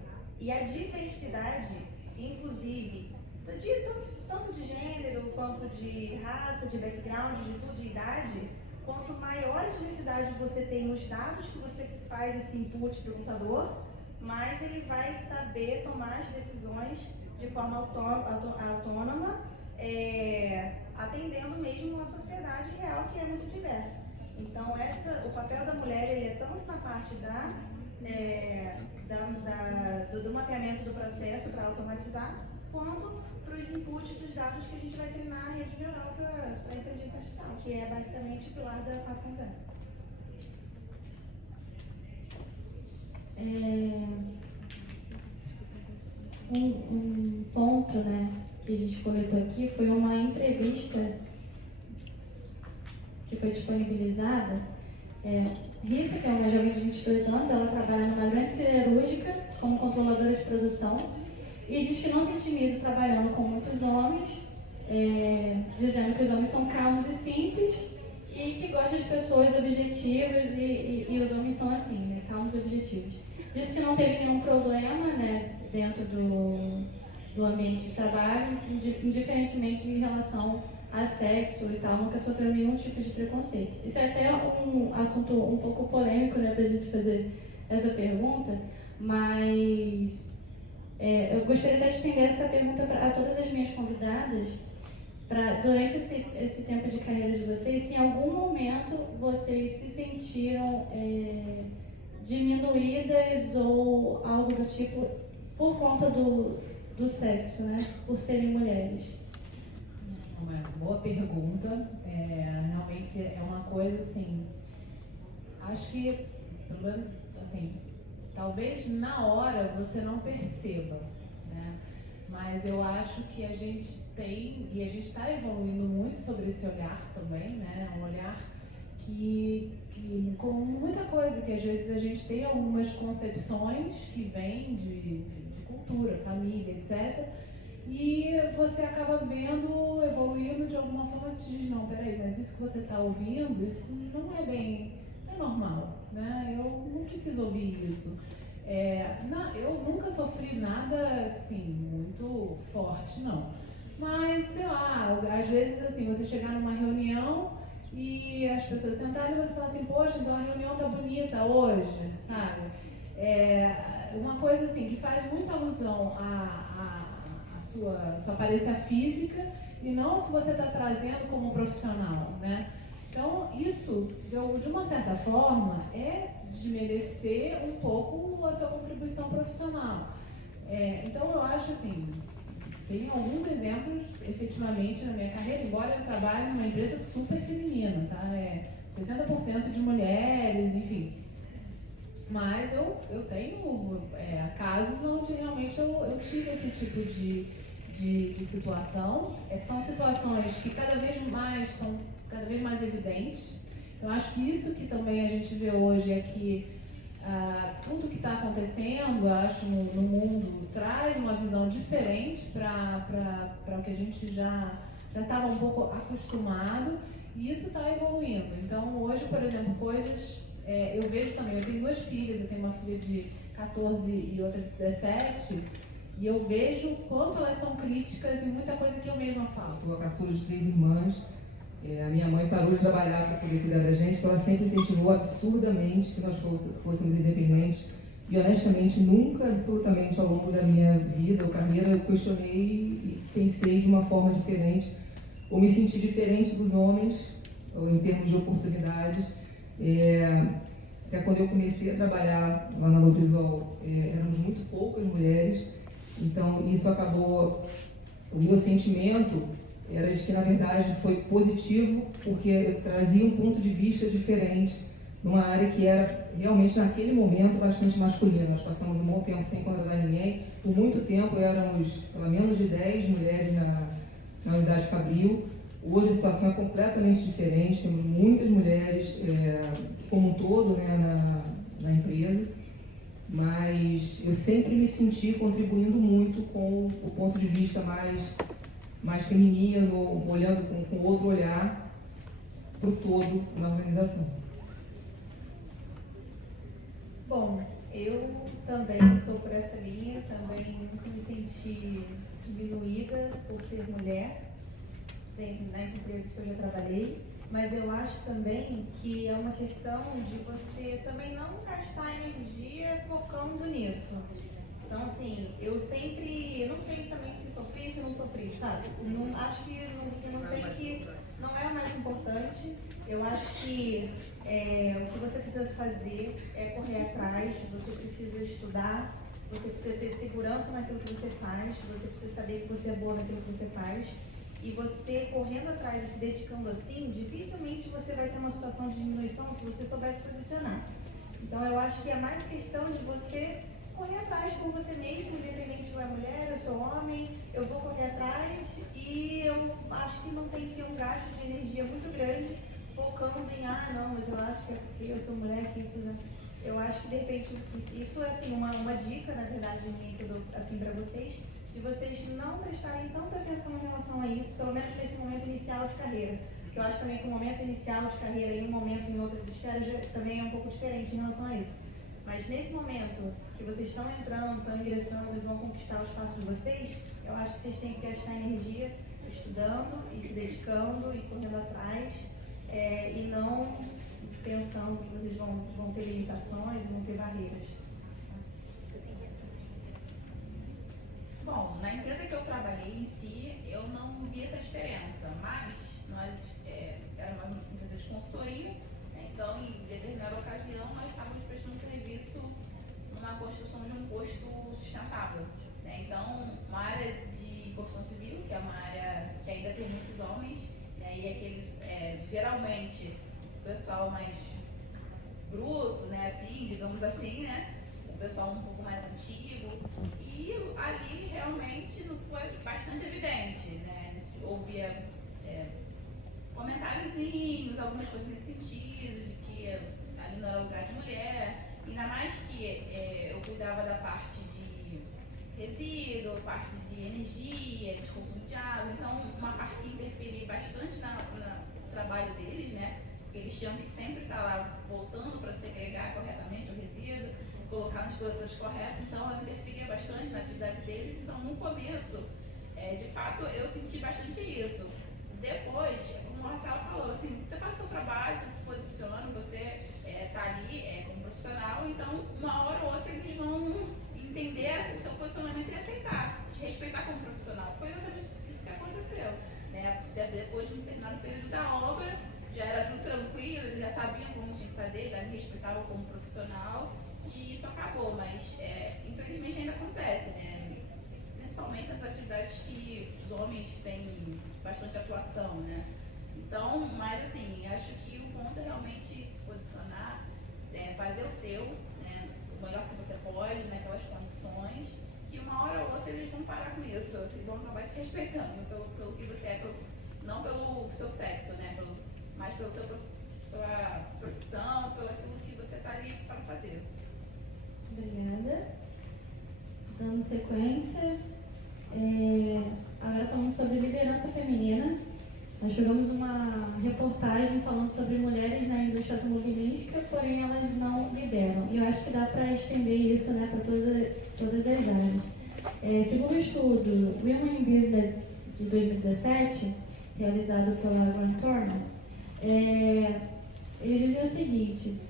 E a diversidade, inclusive, tanto de gênero, quanto de raça, de background, de tudo, de idade, quanto maior a diversidade você tem nos dados que você faz esse input para o computador, mais ele vai saber tomar as decisões de forma autônoma, atendendo mesmo uma sociedade real que é muito diversa. Então, o papel da mulher ele é tanto na parte do mapeamento do processo para automatizar, quanto para os inputs dos dados que a gente vai treinar a rede neural para a inteligência artificial, que é basicamente o pilar da 4.0. Um ponto, né, que a gente coletou aqui foi uma entrevista que foi disponibilizada. Rita, que é uma jovem de 22 anos, ela trabalha numa grande siderúrgica como controladora de produção e diz que não se intimida trabalhando com muitos homens, dizendo que os homens são calmos e simples e que gosta de pessoas objetivas e os homens são assim, né, calmos e objetivos. Disse que não teve nenhum problema, né, dentro do ambiente de trabalho, indiferentemente em relação a sexo e tal, nunca sofreu nenhum tipo de preconceito. Isso é até um assunto um pouco polêmico, né, para a gente fazer essa pergunta, mas eu gostaria de estender essa pergunta a todas as minhas convidadas, durante esse tempo de carreira de vocês, se em algum momento vocês se sentiram diminuídas ou algo do tipo por conta do sexo, né, por serem mulheres. Uma boa pergunta. Realmente é uma coisa assim, acho que, pelo menos assim, talvez na hora você não perceba, né? Mas eu acho que a gente tem, e a gente está evoluindo muito sobre esse olhar também, né? Um olhar que com muita coisa, que às vezes a gente tem algumas concepções que vêm de cultura, família, etc., e você acaba vendo, evoluindo de alguma forma, te diz, não, peraí, mas isso que você está ouvindo, isso não é bem, não é normal, né? Eu não preciso ouvir isso. Eu nunca sofri nada, assim, muito forte, não. Mas, sei lá, às vezes, assim, você chegar numa reunião e as pessoas sentarem e você fala assim, poxa, então a reunião tá bonita hoje, sabe? Uma coisa, assim, que faz muita alusão à sua aparência física e não o que você está trazendo como profissional, né? Então, isso, de uma certa forma, é desmerecer um pouco a sua contribuição profissional. Então, eu acho assim, tem alguns exemplos, efetivamente, na minha carreira, embora eu trabalhe numa empresa super feminina, tá? 60% de mulheres, enfim. Mas eu tenho casos onde realmente eu tive esse tipo de situação. São situações que cada vez mais estão cada vez mais evidentes. Eu acho que isso que também a gente vê hoje é que tudo que está acontecendo, eu acho, no mundo traz uma visão diferente para o que a gente já estava um pouco acostumado, e isso está evoluindo. Então, hoje, por exemplo, coisas... eu vejo também, eu tenho 2 filhas, eu tenho uma filha de 14 e outra de 17, e eu vejo o quanto elas são críticas e muita coisa que eu mesma faço. Sou a caçula de 3 irmãs. A minha mãe parou de trabalhar para poder cuidar da gente, então ela sempre incentivou absurdamente que nós fôssemos independentes. E honestamente, nunca, absolutamente, ao longo da minha vida ou carreira, eu questionei e pensei de uma forma diferente, ou me senti diferente dos homens, ou em termos de oportunidades. Até quando eu comecei a trabalhar lá na Lubrizol, éramos muito poucas mulheres, então isso acabou, o meu sentimento era de que na verdade foi positivo, porque trazia um ponto de vista diferente numa área que era realmente naquele momento bastante masculina. Nós passamos um bom tempo sem contratar ninguém, por muito tempo éramos pelo menos de 10 mulheres na unidade fabril, Hoje a situação é completamente diferente, temos muitas mulheres como um todo, né, na empresa, mas eu sempre me senti contribuindo muito com o ponto de vista mais feminino, olhando com outro olhar para o todo na organização. Bom, eu também estou por essa linha, também nunca me senti diminuída por ser mulher nas empresas que eu já trabalhei, mas eu acho também que é uma questão de você também não gastar energia focando nisso. Então, assim, eu não sei também se sofri, se não sofri, sabe? Não, acho que você não tem que, não é o mais importante. Eu acho que o que você precisa fazer é correr atrás, você precisa estudar, você precisa ter segurança naquilo que você faz, você precisa saber que você é boa naquilo que você faz. E você correndo atrás e se dedicando assim, dificilmente você vai ter uma situação de diminuição se você souber se posicionar. Então eu acho que é mais questão de você correr atrás por você mesmo, independente se eu é mulher, eu sou homem, eu vou correr atrás e eu acho que não tem que ter um gasto de energia muito grande focando em, não, mas eu acho que é porque eu sou mulher que isso, né? Eu acho que de repente, isso é assim, uma dica, na verdade, minha que eu dou assim para vocês, de vocês não prestarem tanta atenção em relação a isso, pelo menos nesse momento inicial de carreira. Porque eu acho também que o momento inicial de carreira e um momento em outras esferas também é um pouco diferente em relação a isso. Mas nesse momento que vocês estão entrando, estão ingressando e vão conquistar o espaço de vocês, eu acho que vocês têm que gastar energia estudando e se dedicando e correndo atrás e não pensando que vocês vão ter limitações e vão ter barreiras. Bom, na empresa que eu trabalhei em si, eu não vi essa diferença, mas nós era uma empresa de consultoria, né? Então em determinada ocasião nós estávamos prestando serviço numa construção de um posto sustentável, né? Então uma área de construção civil, que é uma área que ainda tem muitos homens, né? E aqueles geralmente o pessoal mais bruto, né? Assim, digamos assim, né? O pessoal um pouco mais antigo, e ali realmente não foi bastante evidente, né? A gente ouvia comentáriozinhos, algumas coisas nesse sentido, de que ali não era lugar de mulher, ainda mais que eu cuidava da parte de resíduo, parte de energia, de consumo de água, então uma parte que interferia bastante no trabalho deles, né? Eles tinham que sempre estar lá voltando para segregar corretamente o resíduo, colocar nos coletores corretos, então eu interferia bastante na atividade deles. Então no começo, de fato, eu senti bastante isso. Depois, como a Rafaela falou, assim, você faz o seu trabalho, você se posiciona, você está ali como profissional, então uma hora ou outra eles vão entender o seu posicionamento e aceitar, te respeitar como profissional. Foi exatamente isso que aconteceu, né? Depois de um determinado período da obra, já era tudo tranquilo, eles já sabiam como tinha que fazer, já me respeitavam como profissional. E isso acabou, mas infelizmente ainda acontece, né? Principalmente nas atividades que os homens têm bastante atuação, né? Então, mas assim, acho que o ponto é realmente se posicionar, fazer o teu, né? O melhor que você pode, naquelas condições, que uma hora ou outra eles vão parar com isso e vão acabar te respeitando pelo que você é, não pelo seu sexo, né? Mas pela sua profissão, pelo aquilo que você está ali para fazer. Obrigada. Dando sequência, agora falando sobre liderança feminina. Nós pegamos uma reportagem falando sobre mulheres na indústria automobilística, porém elas não lideram. E eu acho que dá para estender isso, né, para todas as áreas. Segundo o estudo Women in Business de 2017, realizado pela Grant Thornton, eles diziam o seguinte,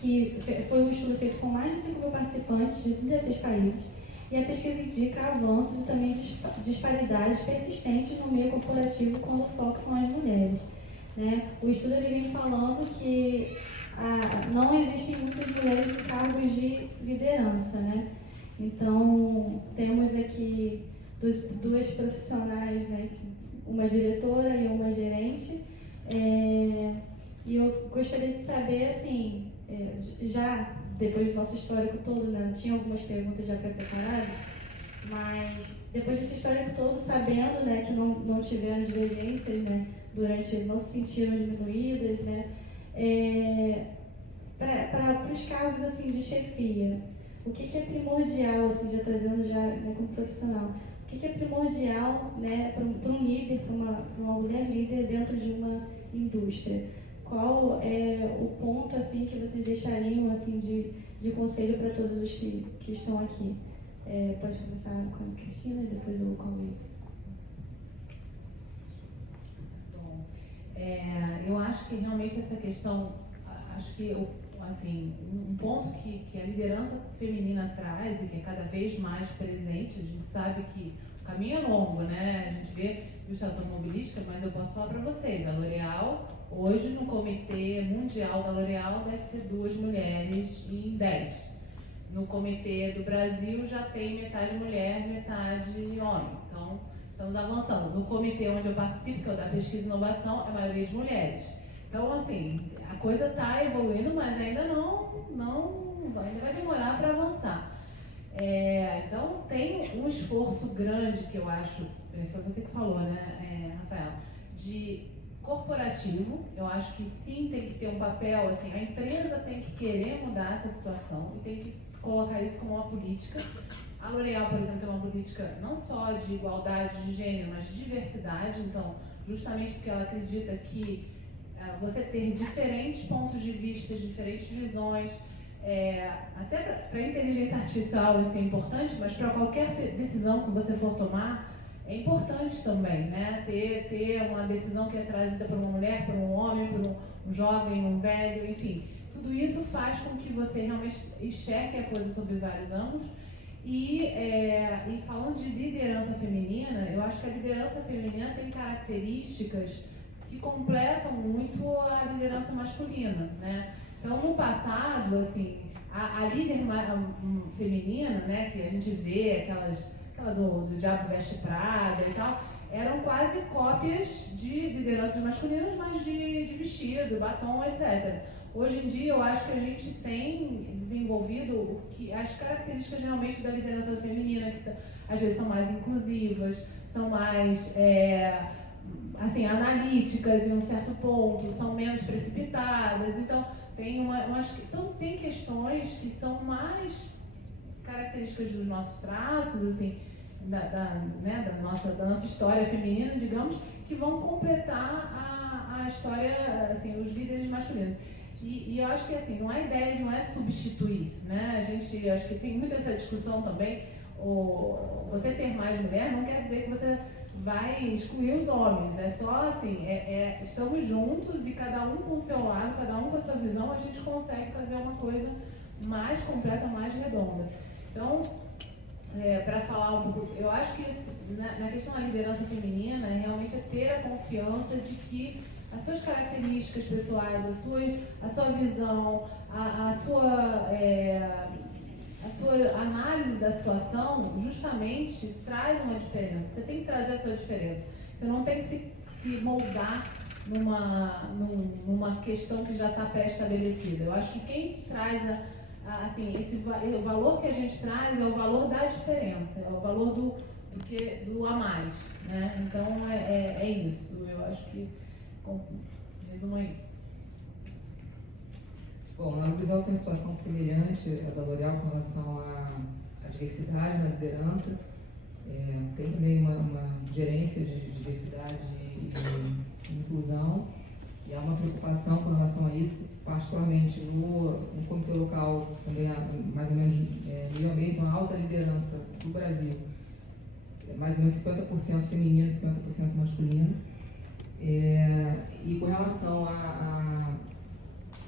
que foi um estudo feito com mais de 5 mil participantes de 36 países, e a pesquisa indica avanços e também disparidades persistentes no meio corporativo quando o foco são as mulheres, né? O estudo ele vem falando que não existem muitas mulheres em cargos de liderança, né? Então, temos aqui duas profissionais, né? Uma diretora e uma gerente, e eu gostaria de saber, assim, já depois do nosso histórico todo, né, tinha algumas perguntas já pré-preparadas, Mas depois desse histórico todo, sabendo, né, que não tiveram divergências, né, não se sentiram diminuídas, né, para os cargos assim, de chefia, o que é primordial, assim, já trazendo já, né, como profissional, o que é primordial, né, para um líder, para uma mulher líder dentro de uma indústria? Qual é o ponto assim, que vocês deixariam assim, de conselho para todos os que estão aqui? Pode começar com a Cristina e depois eu com a Luísa. Bom, eu acho que realmente essa questão, acho que assim, um ponto que a liderança feminina traz e que é cada vez mais presente, a gente sabe que o caminho é longo, né? A gente vê indústria automobilística, mas eu posso falar para vocês, a L'Oréal, hoje no comitê mundial da L'Oréal deve ter 2 mulheres em 10. No comitê do Brasil já tem metade mulher, metade homem. Então, estamos avançando. No comitê onde eu participo, que é o da pesquisa e inovação, é a maioria de mulheres. Então, assim, a coisa está evoluindo, mas ainda ainda vai demorar para avançar. Então, tem um esforço grande que eu acho, foi você que falou, né, Rafael, de corporativo. Eu acho que sim, tem que ter um papel, assim, a empresa tem que querer mudar essa situação e tem que colocar isso como uma política. A L'Oréal, por exemplo, tem uma política não só de igualdade de gênero, mas de diversidade. Então, justamente porque ela acredita que você ter diferentes pontos de vista, diferentes visões, até para a inteligência artificial isso é importante, mas para qualquer decisão que você for tomar, é importante também, né? Ter uma decisão que é trazida por uma mulher, por um homem, por um jovem, um velho, enfim. Tudo isso faz com que você realmente enxergue a coisa sob vários ângulos. E falando de liderança feminina, eu acho que a liderança feminina tem características que completam muito a liderança masculina, né? Então, no passado, assim, a líder feminina, né, que a gente vê, aquela do Diabo Veste Prada e tal, eram quase cópias de lideranças masculinas, mas de vestido, batom, etc. Hoje em dia, eu acho que a gente tem desenvolvido as características realmente da liderança feminina, que às vezes são mais inclusivas, são mais assim, analíticas em um certo ponto, são menos precipitadas. Então, tem questões que são mais características dos nossos traços, assim, da nossa história feminina, digamos, que vão completar a história, assim, os líderes masculinos. E eu acho que, assim, a ideia não é substituir, né? Acho que tem muita essa discussão também. Você ter mais mulher não quer dizer que você vai excluir os homens. É só, assim, estamos juntos e cada um com o seu lado, cada um com a sua visão, a gente consegue fazer uma coisa mais completa, mais redonda. Então, para falar um pouco, eu acho que na questão da liderança feminina, realmente é ter a confiança de que as suas características pessoais, a sua visão, a sua análise da situação justamente traz uma diferença. Você tem que trazer a sua diferença. Você não tem que se moldar numa questão que já está pré-estabelecida. Eu acho que quem traz o valor que a gente traz é o valor da diferença, é o valor do a mais, né? Então é isso. Eu acho que resumo aí. Bom, a Luísa tem uma situação semelhante à da L'Oréal com relação à diversidade na liderança. Tem também uma gerência de diversidade e inclusão, e há uma preocupação com relação a isso, particularmente no comitê local, também há mais ou menos meio ambiente, uma alta liderança do Brasil, mais ou menos 50% feminino e 50% masculino. E com relação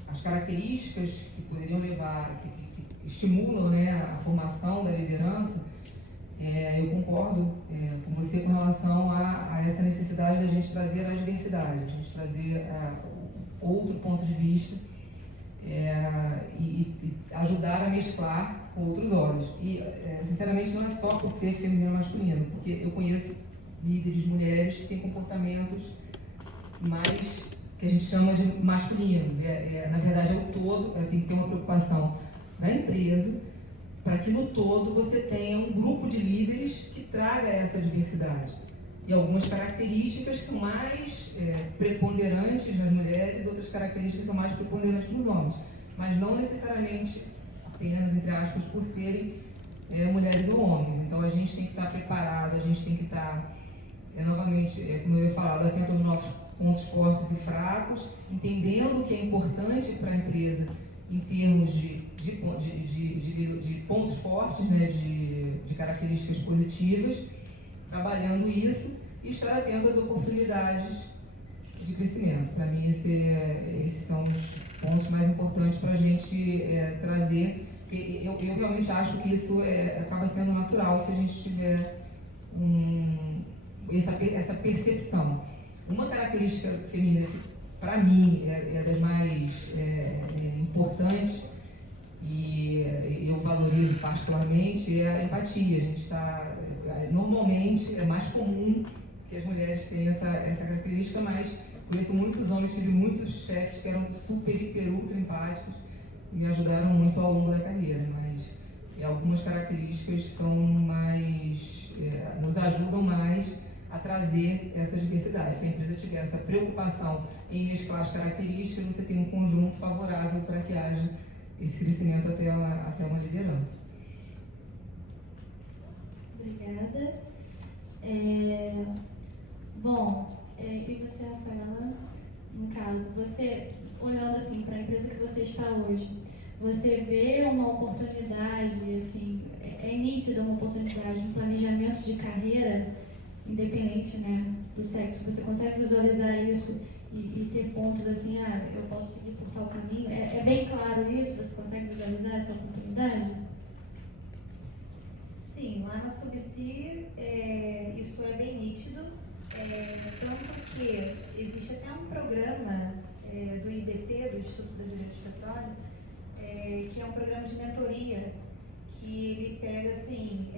às características que poderiam levar, que estimulam, né, a formação da liderança, eu concordo com você com relação a essa necessidade da gente trazer a diversidade, a gente trazer outro ponto de vista e ajudar a mesclar com outros olhos. E, sinceramente, não é só por ser feminino ou masculino, porque eu conheço líderes mulheres que têm comportamentos mais, que a gente chama de masculinos. Na verdade, é o todo, tem que ter uma preocupação da empresa, para que no todo você tenha um grupo de líderes que traga essa diversidade. E algumas características são mais preponderantes nas mulheres, outras características são mais preponderantes nos homens, mas não necessariamente apenas, entre aspas, por serem mulheres ou homens. Então a gente tem que estar preparado, a gente tem que estar, novamente, como eu ia falar, atento aos nossos pontos fortes e fracos, entendendo o que é importante para a empresa em termos de pontos fortes, né, de características positivas, trabalhando isso e estar atento às oportunidades de crescimento. Para mim, esses são os pontos mais importantes para a gente trazer. Eu realmente acho que isso acaba sendo natural se a gente tiver essa percepção. Uma característica feminina que, para mim, é das mais importantes e eu valorizo particularmente é a empatia. A gente está, normalmente, é mais comum que as mulheres tenham essa característica, mas conheço muitos homens, tive muitos chefes que eram super, hiper, ultra empáticos e me ajudaram muito ao longo da carreira, mas algumas características são mais, nos ajudam mais a trazer essa diversidade. Se a empresa tiver essa preocupação em mesclar as características, você tem um conjunto favorável para que haja esse crescimento até uma liderança. Obrigada. E você, Rafaela, no caso, você, olhando assim para a empresa que você está hoje, você vê uma oportunidade, assim, é nítida uma oportunidade, um planejamento de carreira, independente, né, do sexo, você consegue visualizar isso e ter pontos assim, eu posso seguir por tal caminho? É bem claro isso? Você consegue visualizar essa oportunidade? Sim, lá na Subsi isso é bem nítido, tanto que existe até um programa do IBP, do Instituto Brasileiro de Petróleo, que é um programa de mentoria, que ele pega assim,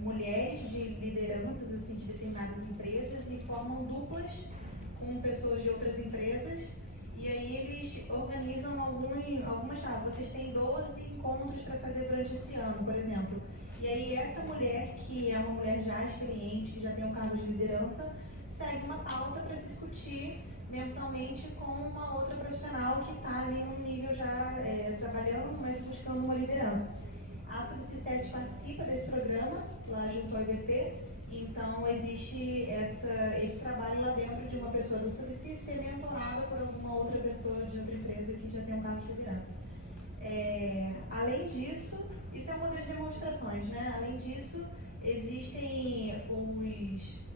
mulheres de lideranças assim, de determinadas empresas e formam duplas com pessoas de outras empresas, e aí eles organizam algumas vocês têm 12 encontros para fazer durante esse ano, por exemplo. E aí essa mulher, que é uma mulher já experiente, que já tem um cargo de liderança, segue uma pauta para discutir mensalmente com uma outra profissional que está ali num nível já trabalhando, mas buscando uma liderança. A Subsi 7 participa desse programa, lá junto ao IBP, então existe esse trabalho lá dentro de uma pessoa do Subsi ser mentorada por alguma outra pessoa de outra empresa que já tem um cargo de liderança. Além disso, isso é uma das demonstrações, né? Além disso, existem os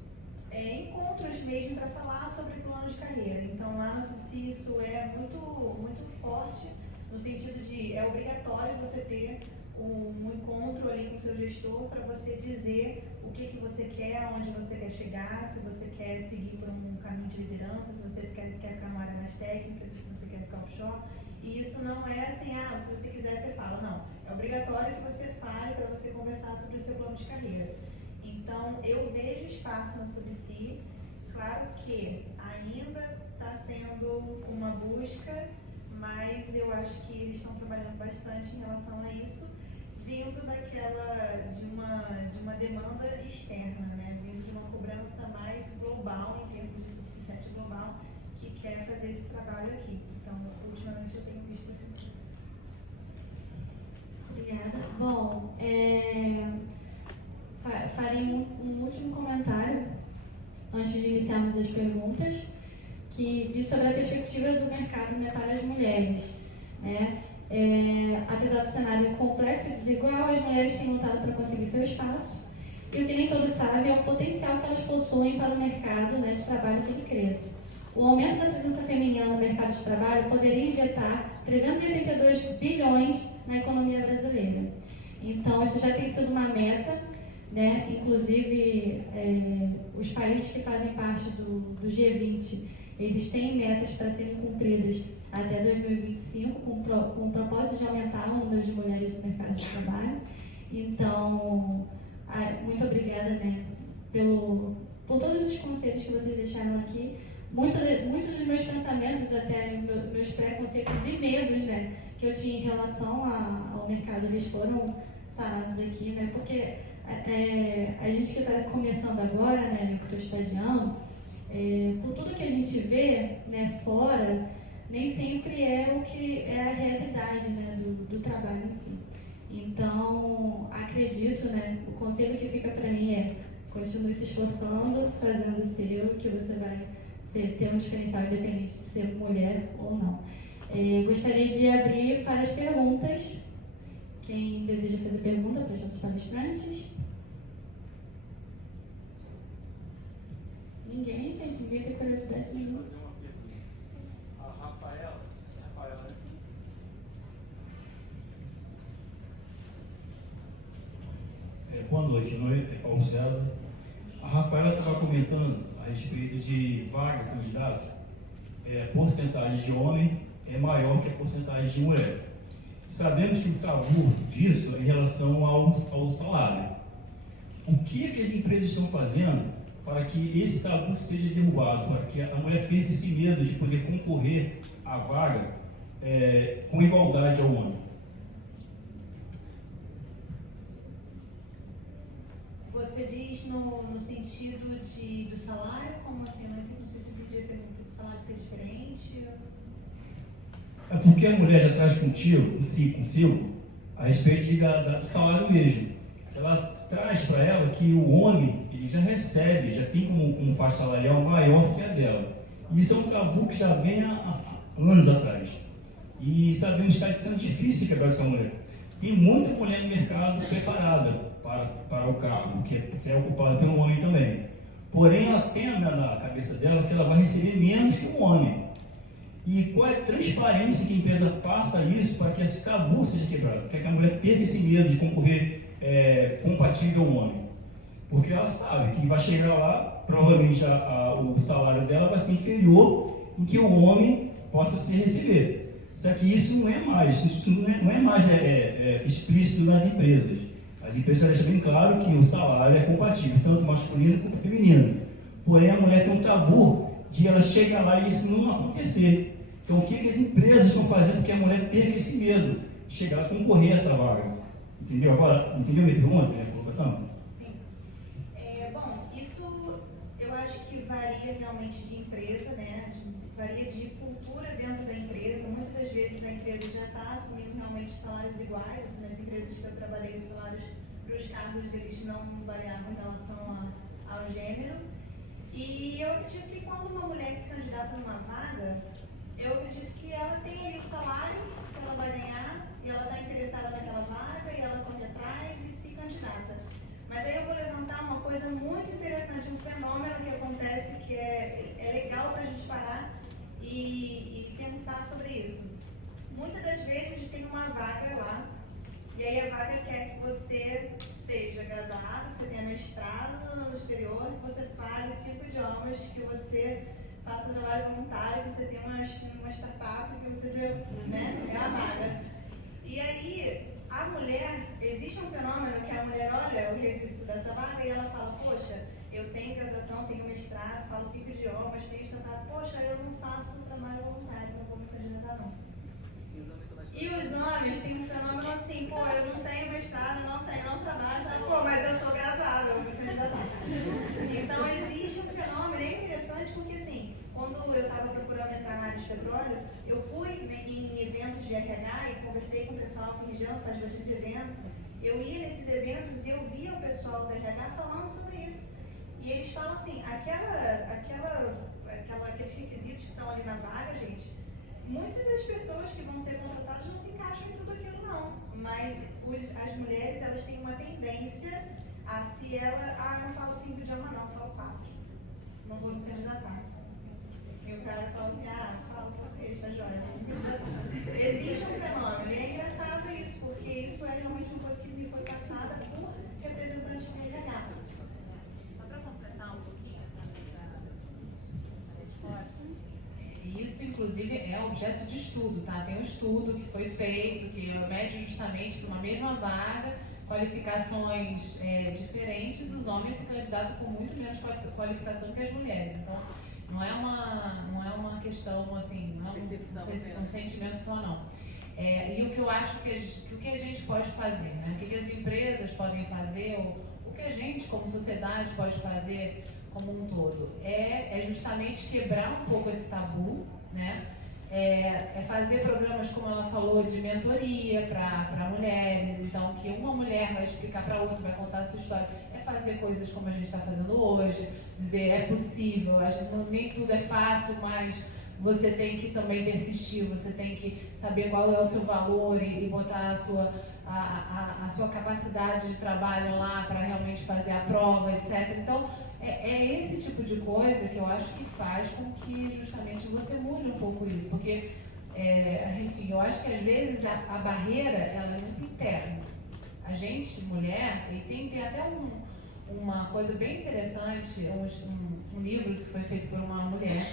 encontros mesmo para falar sobre plano de carreira. Então, lá no Subsi isso é muito, muito forte, no sentido de é obrigatório você ter um encontro ali com o seu gestor para você dizer o que você quer, onde você quer chegar, se você quer seguir por um caminho de liderança, se você quer ficar numa área mais técnica, se você quer ficar offshore. E isso não é assim, se você quiser você fala, não. É obrigatório que você fale para você conversar sobre o seu plano de carreira. Então, eu vejo espaço na Subsi, claro que ainda está sendo uma busca, mas eu acho que eles estão trabalhando bastante em relação a isso, vindo de uma demanda externa, né? Vindo de uma cobrança mais global, em termos de Subsi 7 global, que quer fazer esse trabalho aqui. Então, ultimamente eu tenho visto bastante. Obrigada. Bom, farei um último comentário antes de iniciarmos as perguntas, que diz sobre a perspectiva do mercado, né, para as mulheres, né? Apesar do cenário complexo e desigual, as mulheres têm lutado para conseguir seu espaço, e o que nem todos sabem é o potencial que elas possuem para o mercado, né, de trabalho que ele cresça. O aumento da presença feminina no mercado de trabalho poderia injetar 382 bilhões na economia brasileira. Então, isso já tem sido uma meta, né? Inclusive, os países que fazem parte do G20, eles têm metas para serem cumpridas até 2025, com o propósito de aumentar o número de mulheres no mercado de trabalho. Então, muito obrigada, né, por todos os conselhos que vocês deixaram aqui. Muitos dos meus pensamentos, até meus preconceitos e medos, né, que eu tinha em relação ao mercado, eles foram sanados aqui, né? Porque a gente que está começando agora, né, que estou estagiando, por tudo que a gente vê, né, fora, nem sempre é o que é a realidade, né, do trabalho em si. Então, acredito, né, o conselho que fica para mim é: continue se esforçando, fazendo o seu, que você vai ter um diferencial independente de ser mulher ou não. Gostaria de abrir para as perguntas. Quem deseja fazer pergunta para os nossos palestrantes? Ninguém, gente? Ninguém tem curiosidade nenhuma. A Rafaela, Boa noite, meu nome é Paulo César. A Rafaela estava comentando a respeito de vaga candidato. A porcentagem de homem é maior que a porcentagem de mulher. Sabemos que o tabu disso é em relação ao salário. O que as empresas estão fazendo para que esse tabu seja derrubado, para que a mulher perca esse medo de poder concorrer à vaga com igualdade ao homem? Você diz no sentido do salário? Como assim? Não sei se eu entendi a pergunta do salário ser diferente. É porque a mulher já traz consigo a respeito do salário mesmo. Ela traz para ela que o homem ele já recebe, já tem como faixa salarial maior que a dela. Isso é um tabu que já vem há anos atrás. E sabemos que está sendo difícil quebrar essa mulher. Tem muita mulher no mercado preparada para o cargo, que é ocupado pelo homem também. Porém, ela tem na cabeça dela que ela vai receber menos que um homem. E qual é a transparência que a empresa passa isso para que esse tabu seja quebrado? Para que a mulher perca esse medo de concorrer compatível ao homem. Porque ela sabe que vai chegar lá, provavelmente o salário dela vai ser inferior em que o homem possa se receber. Só que isso não é mais, explícito nas empresas. As empresas deixam bem claro que o salário é compatível, tanto masculino como feminino. Porém, a mulher tem um tabu de ela chegar lá e isso não acontecer. Então, o que as empresas estão fazendo para que a mulher perca esse medo de chegar a concorrer a essa vaga? Entendeu? Agora, entendeu a minha pergunta, minha colocação? Sim. Bom, isso eu acho que varia realmente de empresa, né? Varia de cultura dentro da empresa. Muitas das vezes a empresa já está assumindo realmente salários iguais. Assim, nas empresas que eu trabalhei, os salários para os cargos eles não variavam em relação ao gênero. E eu acredito que quando uma mulher se candidata numa vaga, eu acredito que ela tem ali o salário que ela vai ganhar e ela está interessada naquela vaga e ela corre atrás e se candidata. Mas aí eu vou levantar uma coisa muito interessante, um fenômeno que acontece que é legal para a gente parar e pensar sobre isso. Muitas das vezes tem uma vaga lá e aí a vaga quer que você seja graduado, que você tenha mestrado no exterior, que você fale 5 idiomas, que você faça trabalho voluntário, que você tenha uma startup, que você tenha, né, é a vaga. E aí, a mulher, existe um fenômeno que a mulher olha o requisito dessa vaga e ela fala: poxa, eu tenho graduação, tenho mestrado, falo 5 idiomas, tenho startup, poxa, eu não faço trabalho voluntário, não vou me candidatar não. E os homens têm um fenômeno assim: pô, eu não tenho mestrado, não trabalho, tá? Pô, mas eu sou graduado, eu vou me candidatar. Então existe um fenômeno, é interessante porque assim, quando eu estava procurando entrar na área de petróleo, eu fui em eventos de RH e conversei com o pessoal, fingindo, faz bastante evento. Eu ia nesses eventos e eu via o pessoal do RH falando sobre isso. E eles falam assim, aqueles requisitos que estão ali na vaga, gente, muitas das pessoas que vão ser contratadas não se encaixam em tudo aquilo não. Mas as mulheres, elas têm uma tendência a se ela, não falo 5 idiomas não, falo 4. Não vou me candidatar. E o cara fala assim, fala português, tá joia? Existe um fenômeno, e é engraçado isso, porque isso é realmente uma coisa que me foi passada por representantes do RH. Só para completar um pouquinho essa resposta. Isso, inclusive, é objeto de estudo, tá? Tem um estudo que foi feito, que mede justamente para uma mesma vaga, qualificações diferentes, os homens se candidatam com muito menos qualificação que as mulheres. Então, não é uma questão assim, não é um sentimento só não. E o que eu acho que o que a gente pode fazer, né? O que as empresas podem fazer, o que a gente como sociedade pode fazer como um todo, é justamente quebrar um pouco esse tabu, né? É fazer programas, como ela falou, de mentoria para mulheres, então que uma mulher vai explicar para outra, vai contar a sua história, é fazer coisas como a gente está fazendo hoje, dizer é possível, nem tudo é fácil, mas você tem que também persistir, você tem que saber qual é o seu valor e botar a sua capacidade de trabalho lá para realmente fazer a prova, etc. Então, é esse tipo de coisa que eu acho que faz com que justamente você mude um pouco isso, porque, enfim, eu acho que às vezes a barreira ela é muito interna. A gente, mulher, e tem até uma coisa bem interessante, um livro que foi feito por uma mulher,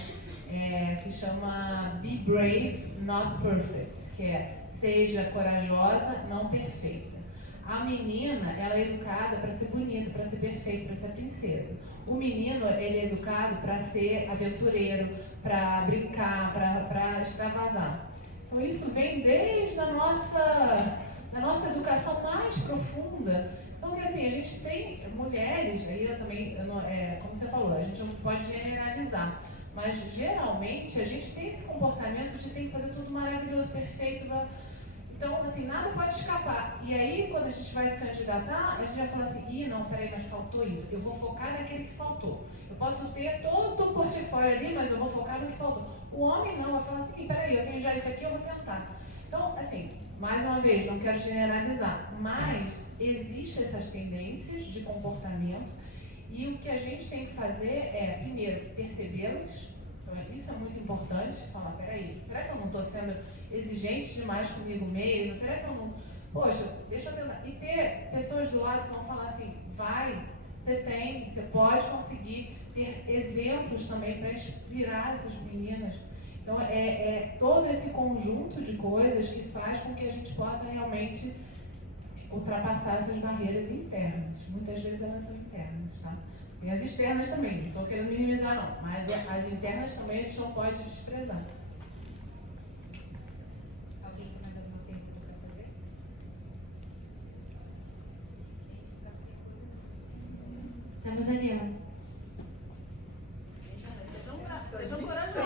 que chama Be Brave, Not Perfect, que é seja corajosa, não perfeita. A menina, ela é educada para ser bonita, para ser perfeita, para ser princesa. O menino, ele é educado para ser aventureiro, para brincar, para extravasar. Então isso vem desde a nossa educação mais profunda. Então, que assim, a gente tem mulheres, aí eu também, como você falou, a gente não pode generalizar, mas geralmente a gente tem esse comportamento de ter que fazer tudo maravilhoso, perfeito. Então, assim, nada pode escapar. E aí, quando a gente vai se candidatar, a gente vai falar assim, não, peraí, mas faltou isso. Eu vou focar naquele que faltou. Eu posso ter todo o portfólio ali, mas eu vou focar no que faltou. O homem não, vai falar assim, peraí, eu tenho já isso aqui, eu vou tentar. Então, assim, mais uma vez, não quero generalizar, mas existem essas tendências de comportamento e o que a gente tem que fazer é, primeiro, percebê-las. Então, isso é muito importante, falar, peraí, será que eu não estou sendo exigente demais comigo mesmo? Será que eu não... Poxa, deixa eu tentar. E ter pessoas do lado que vão falar assim, vai, você pode conseguir ter exemplos também para inspirar essas meninas. Então, é todo esse conjunto de coisas que faz com que a gente possa realmente ultrapassar essas barreiras internas. Muitas vezes elas são internas, tá? Tem as externas também, não estou querendo minimizar não, mas as internas também a gente não pode desprezar. Alguém tem mais alguma pergunta para fazer? Temos a Eliana. Sejam corajosos.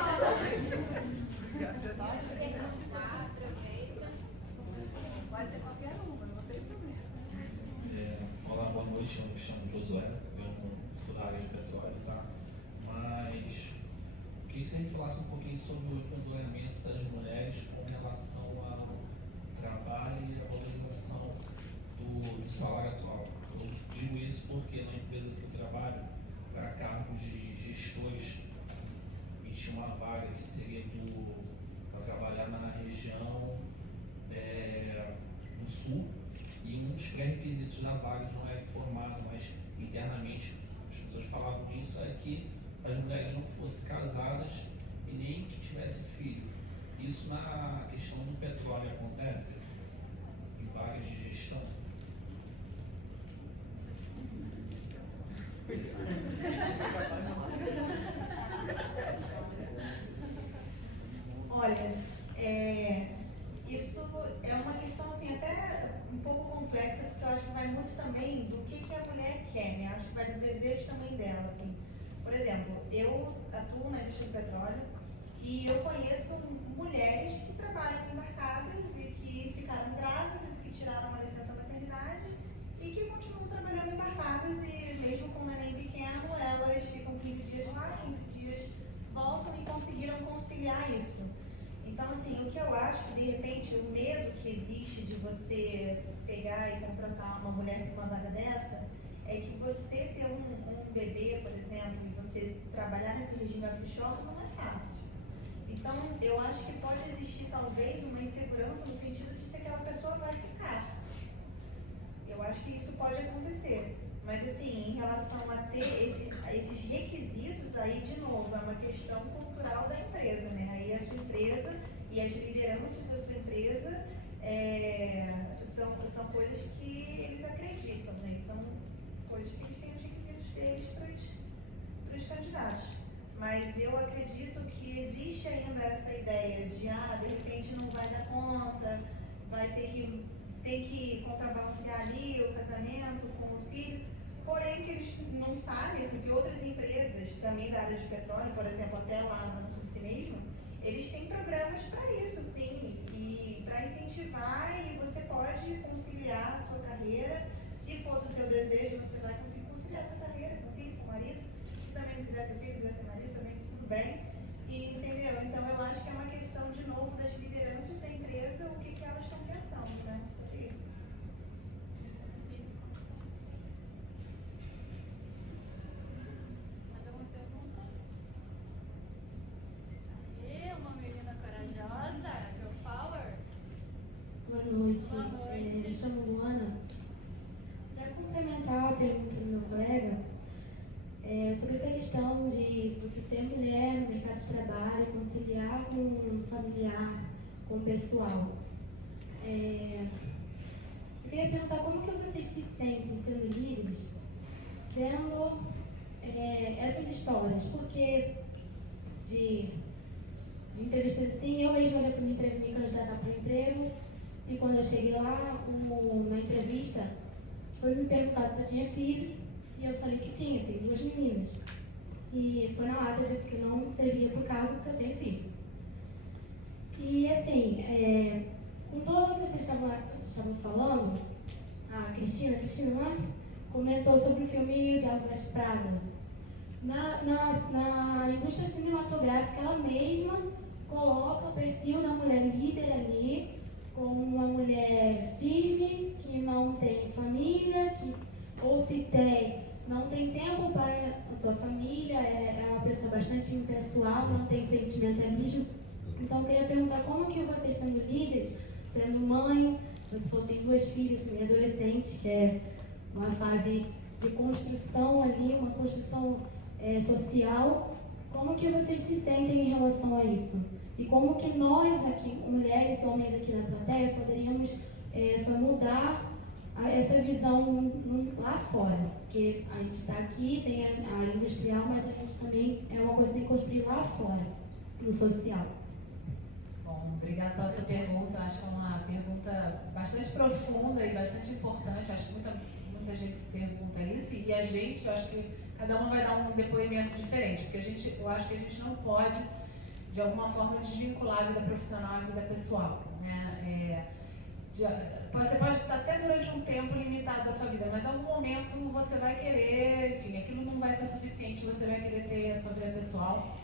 Pode ser qualquer uma, não tem problema. Olá, boa noite, eu me chamo Josué, eu não sou da área de petróleo, tá? Mas eu queria que você falasse um pouquinho sobre o empoderamento das mulheres com relação ao trabalho e a valorização do salário atual. Eu digo isso porque na empresa que eu trabalho, para cargos de gestores, e tinha uma vaga que seria para trabalhar na região do sul, e um dos pré-requisitos da vaga não é formado, mas internamente as pessoas falavam isso, é que as mulheres não fossem casadas e nem que tivessem filho. Isso na questão do petróleo acontece em vagas de gestão. Olha, isso é uma questão assim até um pouco complexa, porque eu acho que vai muito também do que a mulher quer, né? Acho que vai do desejo também dela, assim. Por exemplo, eu atuo na indústria do petróleo e eu conheço mulheres que trabalham embarcadas e que ficaram grávidas, que tiraram uma licença maternidade e que continuam trabalhando embarcadas e mesmo com o neném pequeno, elas ficam 15 dias lá, 15 dias voltam e conseguiram conciliar isso. Então, assim, o que eu acho que, de repente, o medo que existe de você pegar e contratar uma mulher com uma vaga dessa, é que você ter um bebê, por exemplo, e você trabalhar nesse regime offshore não é fácil. Então, eu acho que pode existir, talvez, uma insegurança no sentido de se aquela pessoa vai ficar. Eu acho que isso pode acontecer. Mas, assim, em relação a ter esses requisitos, aí, de novo, é uma questão cultural da empresa, né? Aí a sua empresa e as lideranças da sua empresa são coisas que eles acreditam, né? São coisas que eles têm os requisitos deles para os candidatos. mas eu acredito que existe ainda essa ideia de, de repente não vai dar conta, vai tem que contrabalancear ali o casamento com o filho, porém que eles não sabem, assim, que outras empresas, também da área de petróleo, por exemplo, até lá no Sul mesmo, eles têm programas para isso, sim, e para incentivar, e você pode conciliar a sua carreira, se for do seu desejo, você vai conseguir conciliar a sua carreira com o filho, com o marido, se também não quiser ter filho, quiser ter marido, também tudo bem, e, entendeu? Então eu acho que é uma questão, de novo, das lideranças da empresa, o que elas estão pensando, né, sobre isso. Mais alguma pergunta? Aê, uma menina corajosa, girl power. Boa noite. Boa noite. Me chamo Luana. Para complementar a pergunta do meu colega, sobre essa questão de você ser mulher no mercado de trabalho, conciliar com o familiar, com o pessoal. Eu queria perguntar como que vocês se sentem sendo líderes, vendo essas histórias, porque de entrevistas assim, eu mesma já fui me candidatar para emprego, e quando eu cheguei lá, na entrevista, foi me perguntado se eu tinha filho, e eu falei que tinha, tenho 2 meninas. E foi na lata dito que não servia para o cargo porque eu tenho filho. E assim, com tudo o que vocês estavam falando, a Cristina, não é? Comentou sobre o filme O Diabo Veste Prada. Na indústria cinematográfica, ela mesma coloca o perfil da mulher líder ali como uma mulher firme, que não tem família, ou se tem, não tem tempo para a sua família, é uma pessoa bastante impessoal, não tem sentimentalismo. Então eu queria perguntar como que vocês, sendo líderes, sendo mãe, você falou que tem 2 filhos, também adolescentes, que é uma fase de construção ali, uma construção social, como que vocês se sentem em relação a isso? E como que nós aqui, mulheres e homens aqui na plateia, poderíamos mudar essa visão lá fora? Porque a gente está aqui, tem a industrial, mas a gente também é uma coisa que tem que construir lá fora, no social. Bom, obrigada pela sua pergunta. Acho que é uma pergunta bastante profunda e bastante importante. Acho que muita gente se pergunta isso, e a gente, eu acho que cada um vai dar um depoimento diferente, porque eu acho que a gente não pode, de alguma forma, desvincular a vida profissional e a vida pessoal, né? Você pode estar até durante um tempo limitado da sua vida, mas em algum momento você vai querer, enfim, aquilo não vai ser suficiente, você vai querer ter a sua vida pessoal.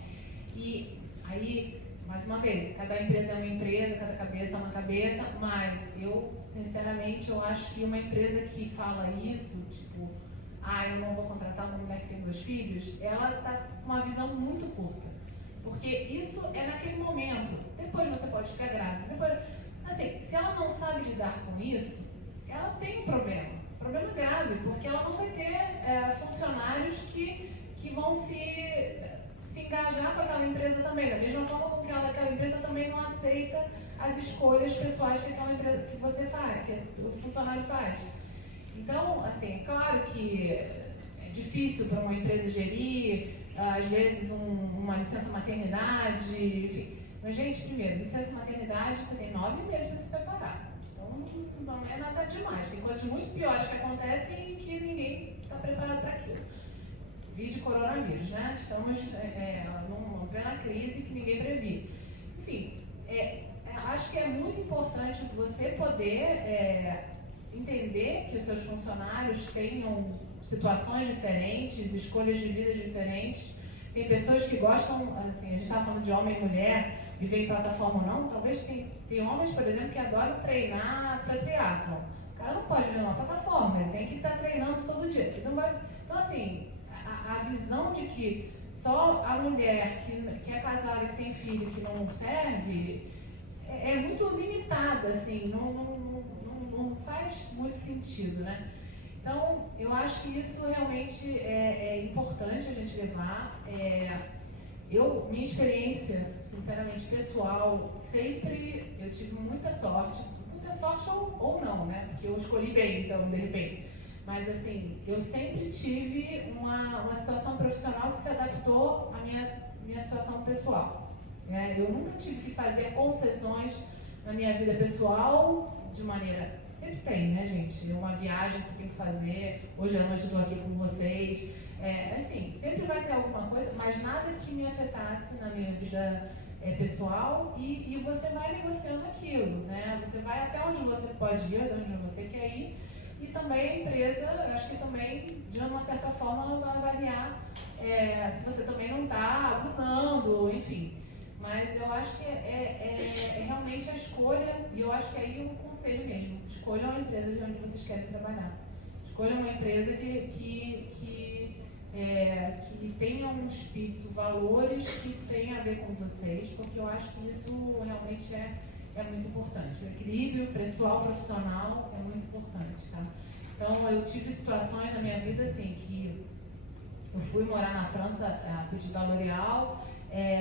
E aí, mais uma vez, cada empresa é uma empresa, cada cabeça é uma cabeça, mas eu, sinceramente, eu acho que uma empresa que fala isso, tipo, eu não vou contratar uma mulher que tem 2 filhos, ela está com uma visão muito curta. Porque isso é naquele momento. Depois você pode ficar grávida. Depois, assim, se ela não sabe lidar com isso, ela tem um problema. Problema grave, porque ela não vai ter funcionários que vão se engajar com aquela empresa também. Da mesma forma com que aquela empresa também não aceita as escolhas pessoais que aquela empresa que você faz, que o funcionário faz. Então, assim, é claro que é difícil para uma empresa gerir, às vezes uma licença maternidade, enfim. Mas, gente, primeiro, licença maternidade, você tem 9 meses para se preparar. Então, não é nada demais. Tem coisas muito piores que acontecem e que ninguém está preparado para aquilo. Vídeo coronavírus, né? Estamos numa plena crise que ninguém previu. Enfim, acho que é muito importante você poder entender que os seus funcionários tenham situações diferentes, escolhas de vida diferentes. Tem pessoas que gostam, assim, a gente estava falando de homem e mulher, viver em plataforma ou não, talvez tem homens, por exemplo, que adoram treinar para triatlon. O cara não pode viver numa plataforma, ele tem que estar treinando todo dia. Ele não vai... Então, assim, a visão de que só a mulher que é casada, que tem filho, que não serve, é muito limitada, assim, não faz muito sentido, né? Então, eu acho que isso realmente é importante a gente levar. Minha experiência, sinceramente, pessoal, sempre eu tive muita sorte ou não, né? Porque eu escolhi bem, então, de repente. Mas, assim, eu sempre tive uma situação profissional que se adaptou à minha minha situação pessoal. Né? Eu nunca tive que fazer concessões na minha vida pessoal de maneira... Sempre tem, né, gente? Uma viagem que você tem que fazer. Hoje à noite eu estou aqui com vocês. Assim, sempre vai ter alguma coisa, mas nada que me afetasse na minha vida pessoal e você vai negociando aquilo, né? Você vai até onde você pode ir, até onde você quer ir. E também a empresa, eu acho que também, de uma certa forma, ela vai avaliar se você também não está abusando, enfim. Mas eu acho que é realmente a escolha, e eu acho que aí é um conselho mesmo. Escolham uma empresa de onde vocês querem trabalhar. Escolham uma empresa que tenha um espírito, valores que tenham a ver com vocês, porque eu acho que isso realmente é muito importante. O equilíbrio pessoal, profissional é muito importante, tá? Então, eu tive situações na minha vida, assim, que eu fui morar na França a pedido da L'Oréal,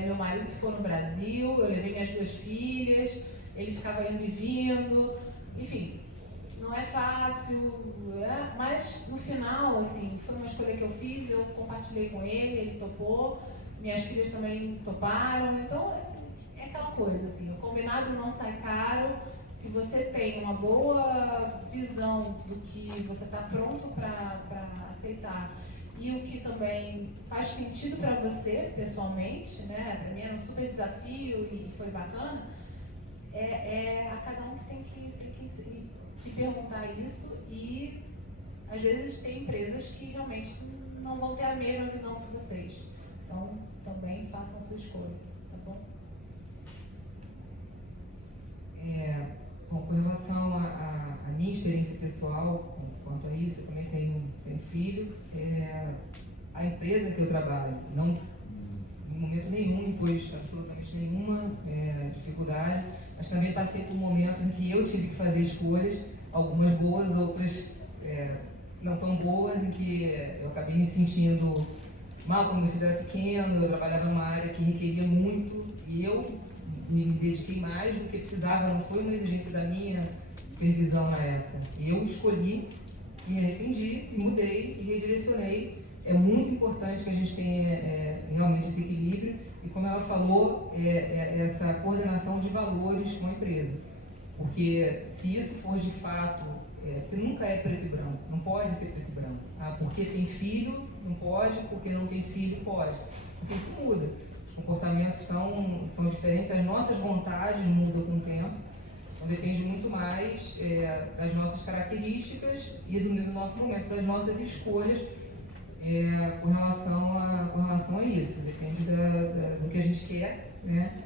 meu marido ficou no Brasil, eu levei minhas 2 filhas, ele ficava indo e vindo, enfim, não é fácil, mas no final, assim, foi uma escolha que eu fiz, eu compartilhei com ele topou, minhas filhas também toparam, então é aquela coisa, assim, o combinado não sai caro. Se você tem uma boa visão do que você está pronto para aceitar e o que também faz sentido para você pessoalmente, né? Para mim era um super desafio e foi bacana. A cada um que tem que se perguntar isso, e às vezes tem empresas que realmente não vão ter a mesma visão que vocês. Então também façam a sua escolha, tá bom? Bom, com relação à minha experiência pessoal, quanto a isso, eu também tenho filho. A empresa que eu trabalho, não, em momento nenhum, impôs absolutamente nenhuma dificuldade, mas também passei por momentos em que eu tive que fazer escolhas, algumas boas, outras não tão boas, em que eu acabei me sentindo mal quando meu filho era pequeno. Eu trabalhava numa área que requeria muito e eu me dediquei mais do que precisava, não foi uma exigência da minha supervisão na época. Eu escolhi, me arrependi, mudei e redirecionei. É muito importante que a gente tenha realmente esse equilíbrio e, como ela falou, essa coordenação de valores com a empresa. Porque se isso for de fato, nunca é preto e branco, não pode ser preto e branco. Porque tem filho, não pode, porque não tem filho, pode. Porque isso muda. Os comportamentos são diferentes, as nossas vontades mudam com o tempo, então depende muito mais das nossas características e do nosso momento, das nossas escolhas com relação a isso. Depende do que a gente quer, né?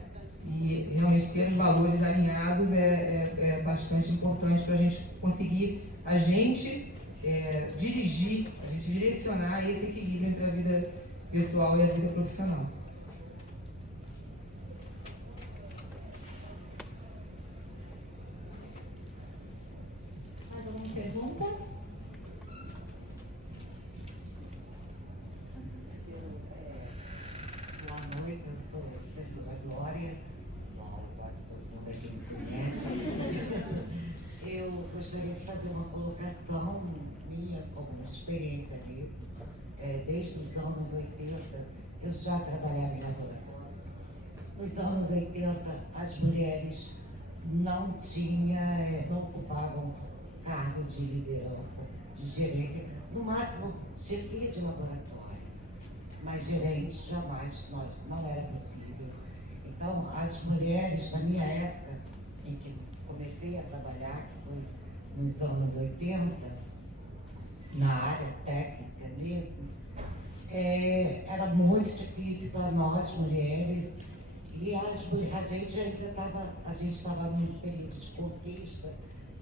E realmente ter os valores alinhados é bastante importante para a gente conseguir dirigir, a gente direcionar esse equilíbrio entre a vida pessoal e a vida profissional. Mais alguma pergunta? Boa noite, eu sou professora Glória. Bom, quase todo mundo aqui me conhece. Eu gostaria de fazer uma colocação minha como uma experiência mesmo. Desde os anos 80, eu já trabalhava em laboratório. Nos anos 80, as mulheres não ocupavam cargo de liderança, de gerência, no máximo chefia de laboratório. Mas gerente jamais, não era possível. Então, as mulheres, na minha época, em que comecei a trabalhar, que foi nos anos 80, na área técnica mesmo, era muito difícil para nós, mulheres, e a gente ainda estava num período de conquista,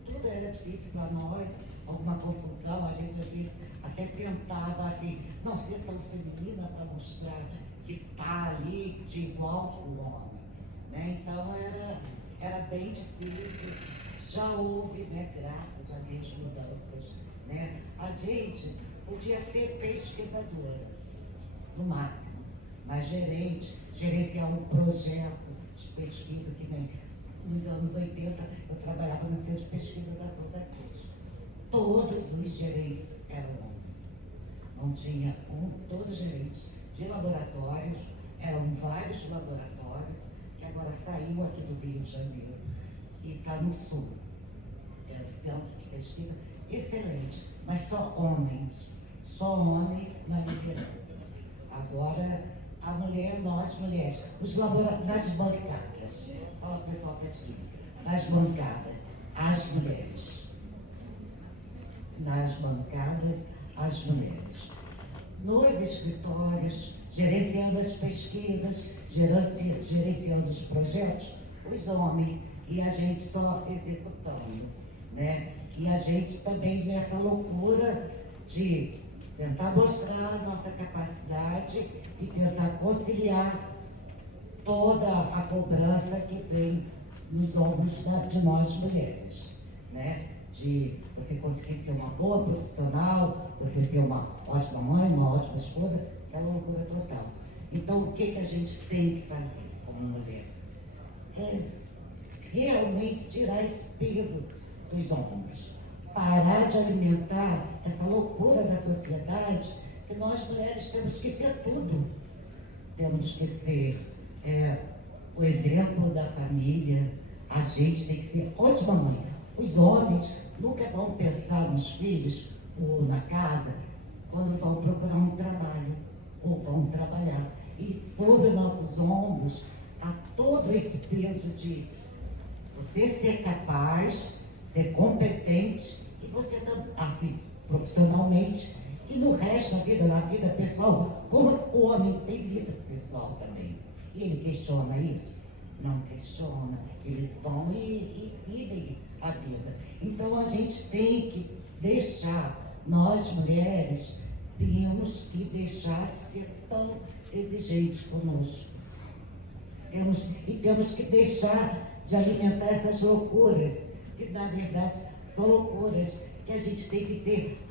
tudo era difícil para nós, alguma confusão, a gente às vezes até tentava assim, não ser tão feminina para mostrar que está ali de igual com o homem, né? Então era bem difícil. Já houve, né, graças a Deus, mudanças, né? A gente podia ser pesquisadora, no máximo, mas gerenciar um projeto de pesquisa, que nem nos anos 80 eu trabalhava no Centro de Pesquisa da Souza Cruz. Todos os gerentes eram homens. Não tinha todos os gerentes de laboratórios Eram vários laboratórios, que agora saiu aqui do Rio de Janeiro e está no Sul. É um centro de pesquisa excelente, mas só homens na liderança. Agora, a mulher, nós mulheres, os laboratórios, nas bancadas, olha o pessoal que diz, nas bancadas, as mulheres. Nas bancadas, as mulheres. Nos escritórios, gerenciando as pesquisas, gerenciando os projetos, os homens, e a gente só executando, né? E a gente também nessa loucura de tentar mostrar a nossa capacidade e tentar conciliar toda a cobrança que vem nos ombros de nós mulheres, né? De você conseguir ser uma boa profissional, você ser uma ótima mãe, uma ótima esposa, é loucura total. Então, o que a gente tem que fazer como mulher? É realmente tirar esse peso dos ombros, parar de alimentar essa loucura da sociedade, que nós mulheres temos que ser tudo. Temos que ser o exemplo da família, a gente tem que ser ótima mãe. Os homens nunca vão pensar nos filhos ou na casa quando vão procurar um trabalho ou vão trabalhar. E sobre nossos ombros há todo esse peso de você ser capaz, ser competente e você assim, profissionalmente e no resto da vida, na vida pessoal, como o homem tem vida pessoal também. E ele questiona isso? Não questiona. Eles vão e vivem a vida. Então a gente tem que deixar, nós mulheres, temos que deixar de ser tão exigentes conosco. Temos que deixar de alimentar essas loucuras, que na verdade são loucuras, que a gente tem que ser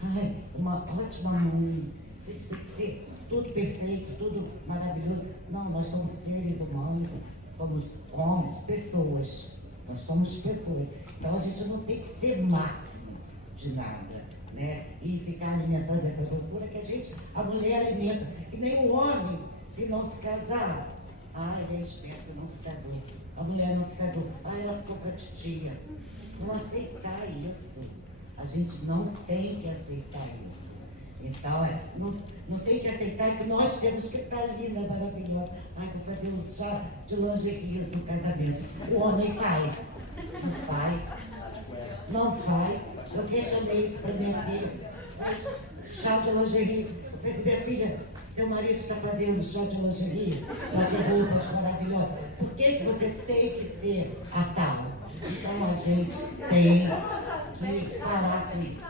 uma ótima mãe, a gente tem que ser tudo perfeito, tudo maravilhoso. Não, nós somos seres humanos, somos homens, pessoas, nós somos pessoas. Então a gente não tem que ser máximo de nada, né? E ficar alimentando essas loucuras que a mulher alimenta, que nem o homem, se não se casar, ele é esperto, não se casou. A mulher não se casou, ela ficou com a titia. Não aceitar isso. A gente não tem que aceitar isso. Então, não tem que aceitar que nós temos que estar linda, maravilhosa. Vou fazer um chá de lingerie no casamento. O homem faz. Não faz. Não faz. Eu questionei isso para minha filha. Faz chá de lingerie. Eu falei assim, minha filha, seu marido está fazendo chá de lingerie para ter roupas maravilhosas. Por que você tem que ser a tal? Então a gente tem que parar com isso.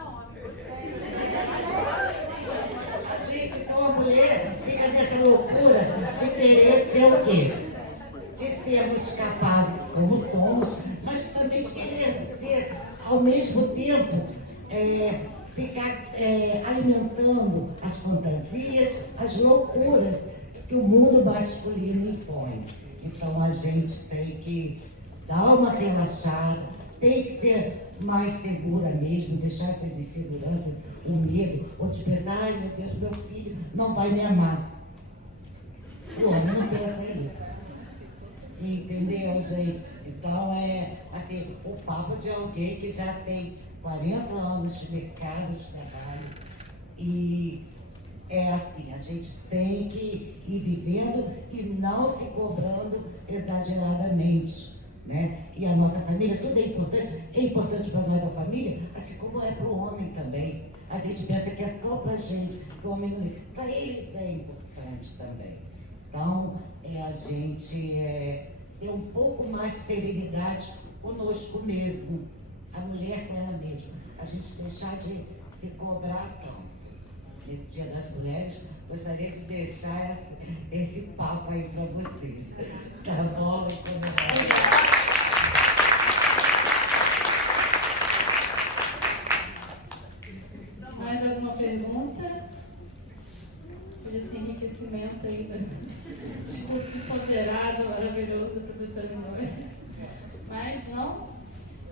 Então a mulher fica nessa loucura de querer ser o quê? De sermos capazes como somos, mas também de querer ser, ao mesmo tempo, ficar alimentando as fantasias, as loucuras que o mundo masculino impõe. Então a gente tem que dar uma relaxada, tem que ser mais segura mesmo, deixar essas inseguranças, o medo, ou de pensar, meu Deus, meu filho não vai me amar. O homem não pensa nisso. Entendeu, gente? Então assim, o papo de alguém que já tem 40 anos de mercado de trabalho e assim, a gente tem que ir vivendo e não se cobrando exageradamente, né? E a nossa família, tudo é importante para nós, a família, assim como é para o homem também. A gente pensa que é só para a gente, para o homem não é. Para eles é importante também. Então, a gente ter um pouco mais de serenidade conosco mesmo, a mulher com ela mesma. A gente deixar de se cobrar tanto. Nesse Dia das Mulheres, gostaria de deixar esse papo aí para vocês. Tá bom? Mais alguma pergunta? Hoje esse enriquecimento aí do discurso empoderado, maravilhoso, professor Linor. Mas não?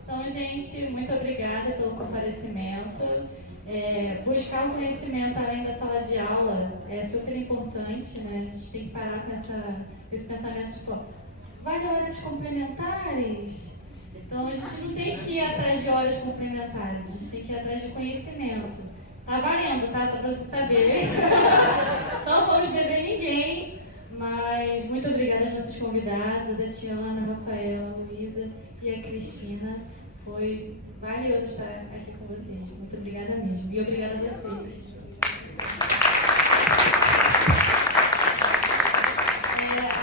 Então, gente, muito obrigada pelo comparecimento. Buscar o conhecimento além da sala de aula é super importante, né? A gente tem que parar com esse pensamento tipo, vai dar horas complementares? Então a gente não tem que ir atrás de horas complementares, a gente tem que ir atrás de conhecimento. Tá valendo, tá? Só para você saber. Não vamos dever ninguém, mas muito obrigada aos nossos convidados, a Tatiana, a Rafael, a Luísa e a Cristina. Foi valioso estar aqui com vocês. Muito obrigada mesmo. E obrigada a vocês.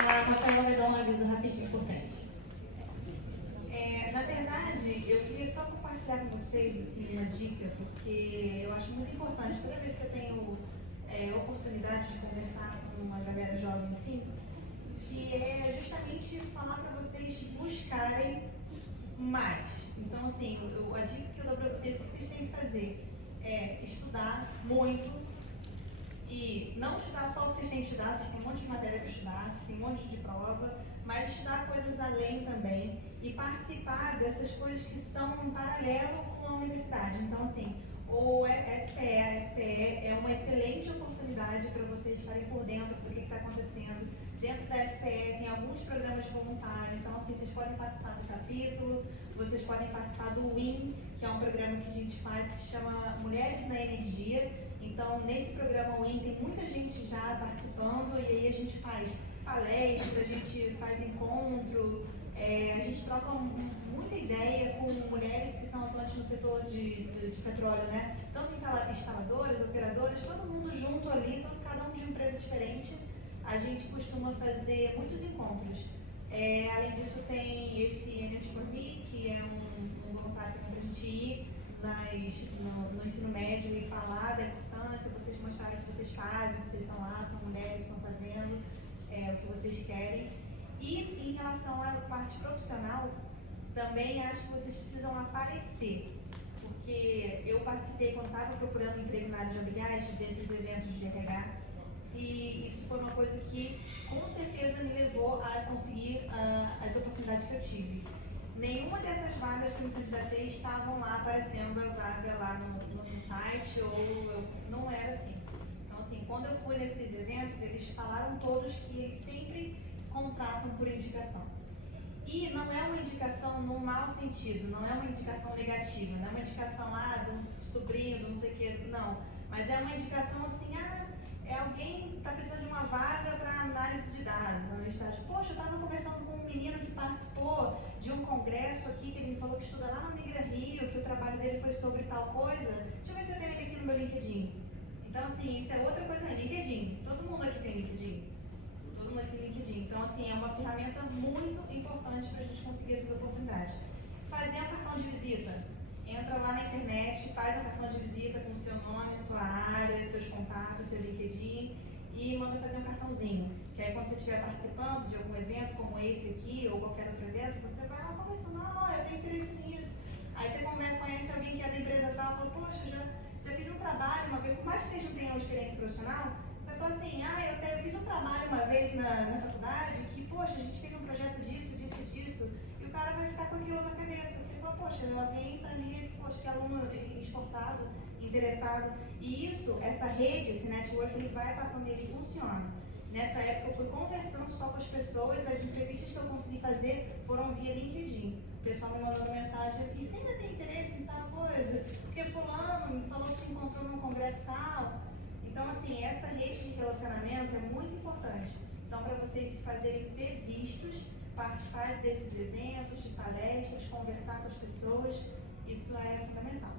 A Rafaela vai dar um aviso rapidinho, importante. Na verdade, eu queria só compartilhar com vocês assim, uma dica, porque eu acho muito importante, toda vez que eu tenho oportunidade de conversar com uma galera jovem assim, que é justamente falar para vocês buscarem mais. Então, assim, a dica que eu dou para vocês, o que vocês têm que fazer é estudar muito e não estudar só o que vocês têm que estudar, vocês têm um monte de matéria para estudar, vocês têm um monte de prova, mas estudar coisas além também e participar dessas coisas que são um paralelo com a universidade. Então, assim, o SPE, a SPE é uma excelente oportunidade para vocês estarem por dentro do que está acontecendo. Dentro da SPE tem alguns programas de voluntário, então assim, vocês podem participar do capítulo, vocês podem participar do WIN, que é um programa que a gente faz que se chama Mulheres na Energia. Então, nesse programa WIN tem muita gente já participando e aí a gente faz palestra, a gente faz encontro, a gente troca muita ideia com mulheres que são atuantes no setor de petróleo, né? Tanto instaladoras, operadoras, todo mundo junto ali, cada um de uma empresa diferente. A gente costuma fazer muitos encontros. Além disso, tem esse Energy for Me, que é um voluntário para a gente ir no ensino médio e falar da importância, vocês mostrarem o que vocês fazem, vocês são lá, são mulheres, estão fazendo o que vocês querem. E em relação à parte profissional, também acho que vocês precisam aparecer. Porque eu participei quando estava procurando emprego na área de imobiliários desses eventos de RH. E isso foi uma coisa que, com certeza, me levou a conseguir as oportunidades que eu tive. Nenhuma dessas vagas que eu me candidatei estavam lá aparecendo a vaga lá no site, não era assim. Então, assim, quando eu fui nesses eventos, eles falaram todos que eles sempre contratam por indicação. E não é uma indicação no mau sentido, não é uma indicação negativa, não é uma indicação do sobrinho, do não sei o que, não. Mas é uma indicação assim, alguém que está precisando de uma vaga para análise de dados, analista. Poxa, eu estava conversando com um menino que participou de um congresso aqui, que ele me falou que estuda lá no Migra Rio, que o trabalho dele foi sobre tal coisa. Deixa eu ver se eu tenho ele aqui no meu LinkedIn. Então, assim, isso é outra coisa, né? LinkedIn. Todo mundo aqui tem LinkedIn. Todo mundo aqui tem LinkedIn. Então, assim, é uma ferramenta muito importante para a gente conseguir essas oportunidades. Fazer um cartão de visita. Entra lá na internet, faz um cartão de visita com o seu nome, sua área, seus contatos, seu LinkedIn e manda fazer um cartãozinho. Que aí quando você estiver participando de algum evento como esse aqui ou qualquer outro evento, você vai lá conversando, eu tenho interesse nisso. Aí você conhece alguém que é da empresa tal e fala, poxa, já fiz um trabalho uma vez, por mais que vocês não tenham experiência profissional, você vai falar assim, eu fiz um trabalho uma vez na faculdade que, poxa, a gente fez um projeto disso, e o cara vai ficar com aquilo na cabeça. Poxa, alguém está ali, poxa, que aluno esforçado, interessado. E isso, essa rede, esse network, ele vai passando e ele funciona. Nessa época eu fui conversando só com as pessoas, as entrevistas que eu consegui fazer foram via LinkedIn. O pessoal me mandando mensagem assim, você ainda tem interesse em tal coisa? Porque fulano me falou que te encontrou num congresso tal. Então, assim, essa rede de relacionamento é muito importante. Então, para vocês fazerem ser vistos, participar desses eventos, de palestras, conversar com as pessoas, isso é fundamental.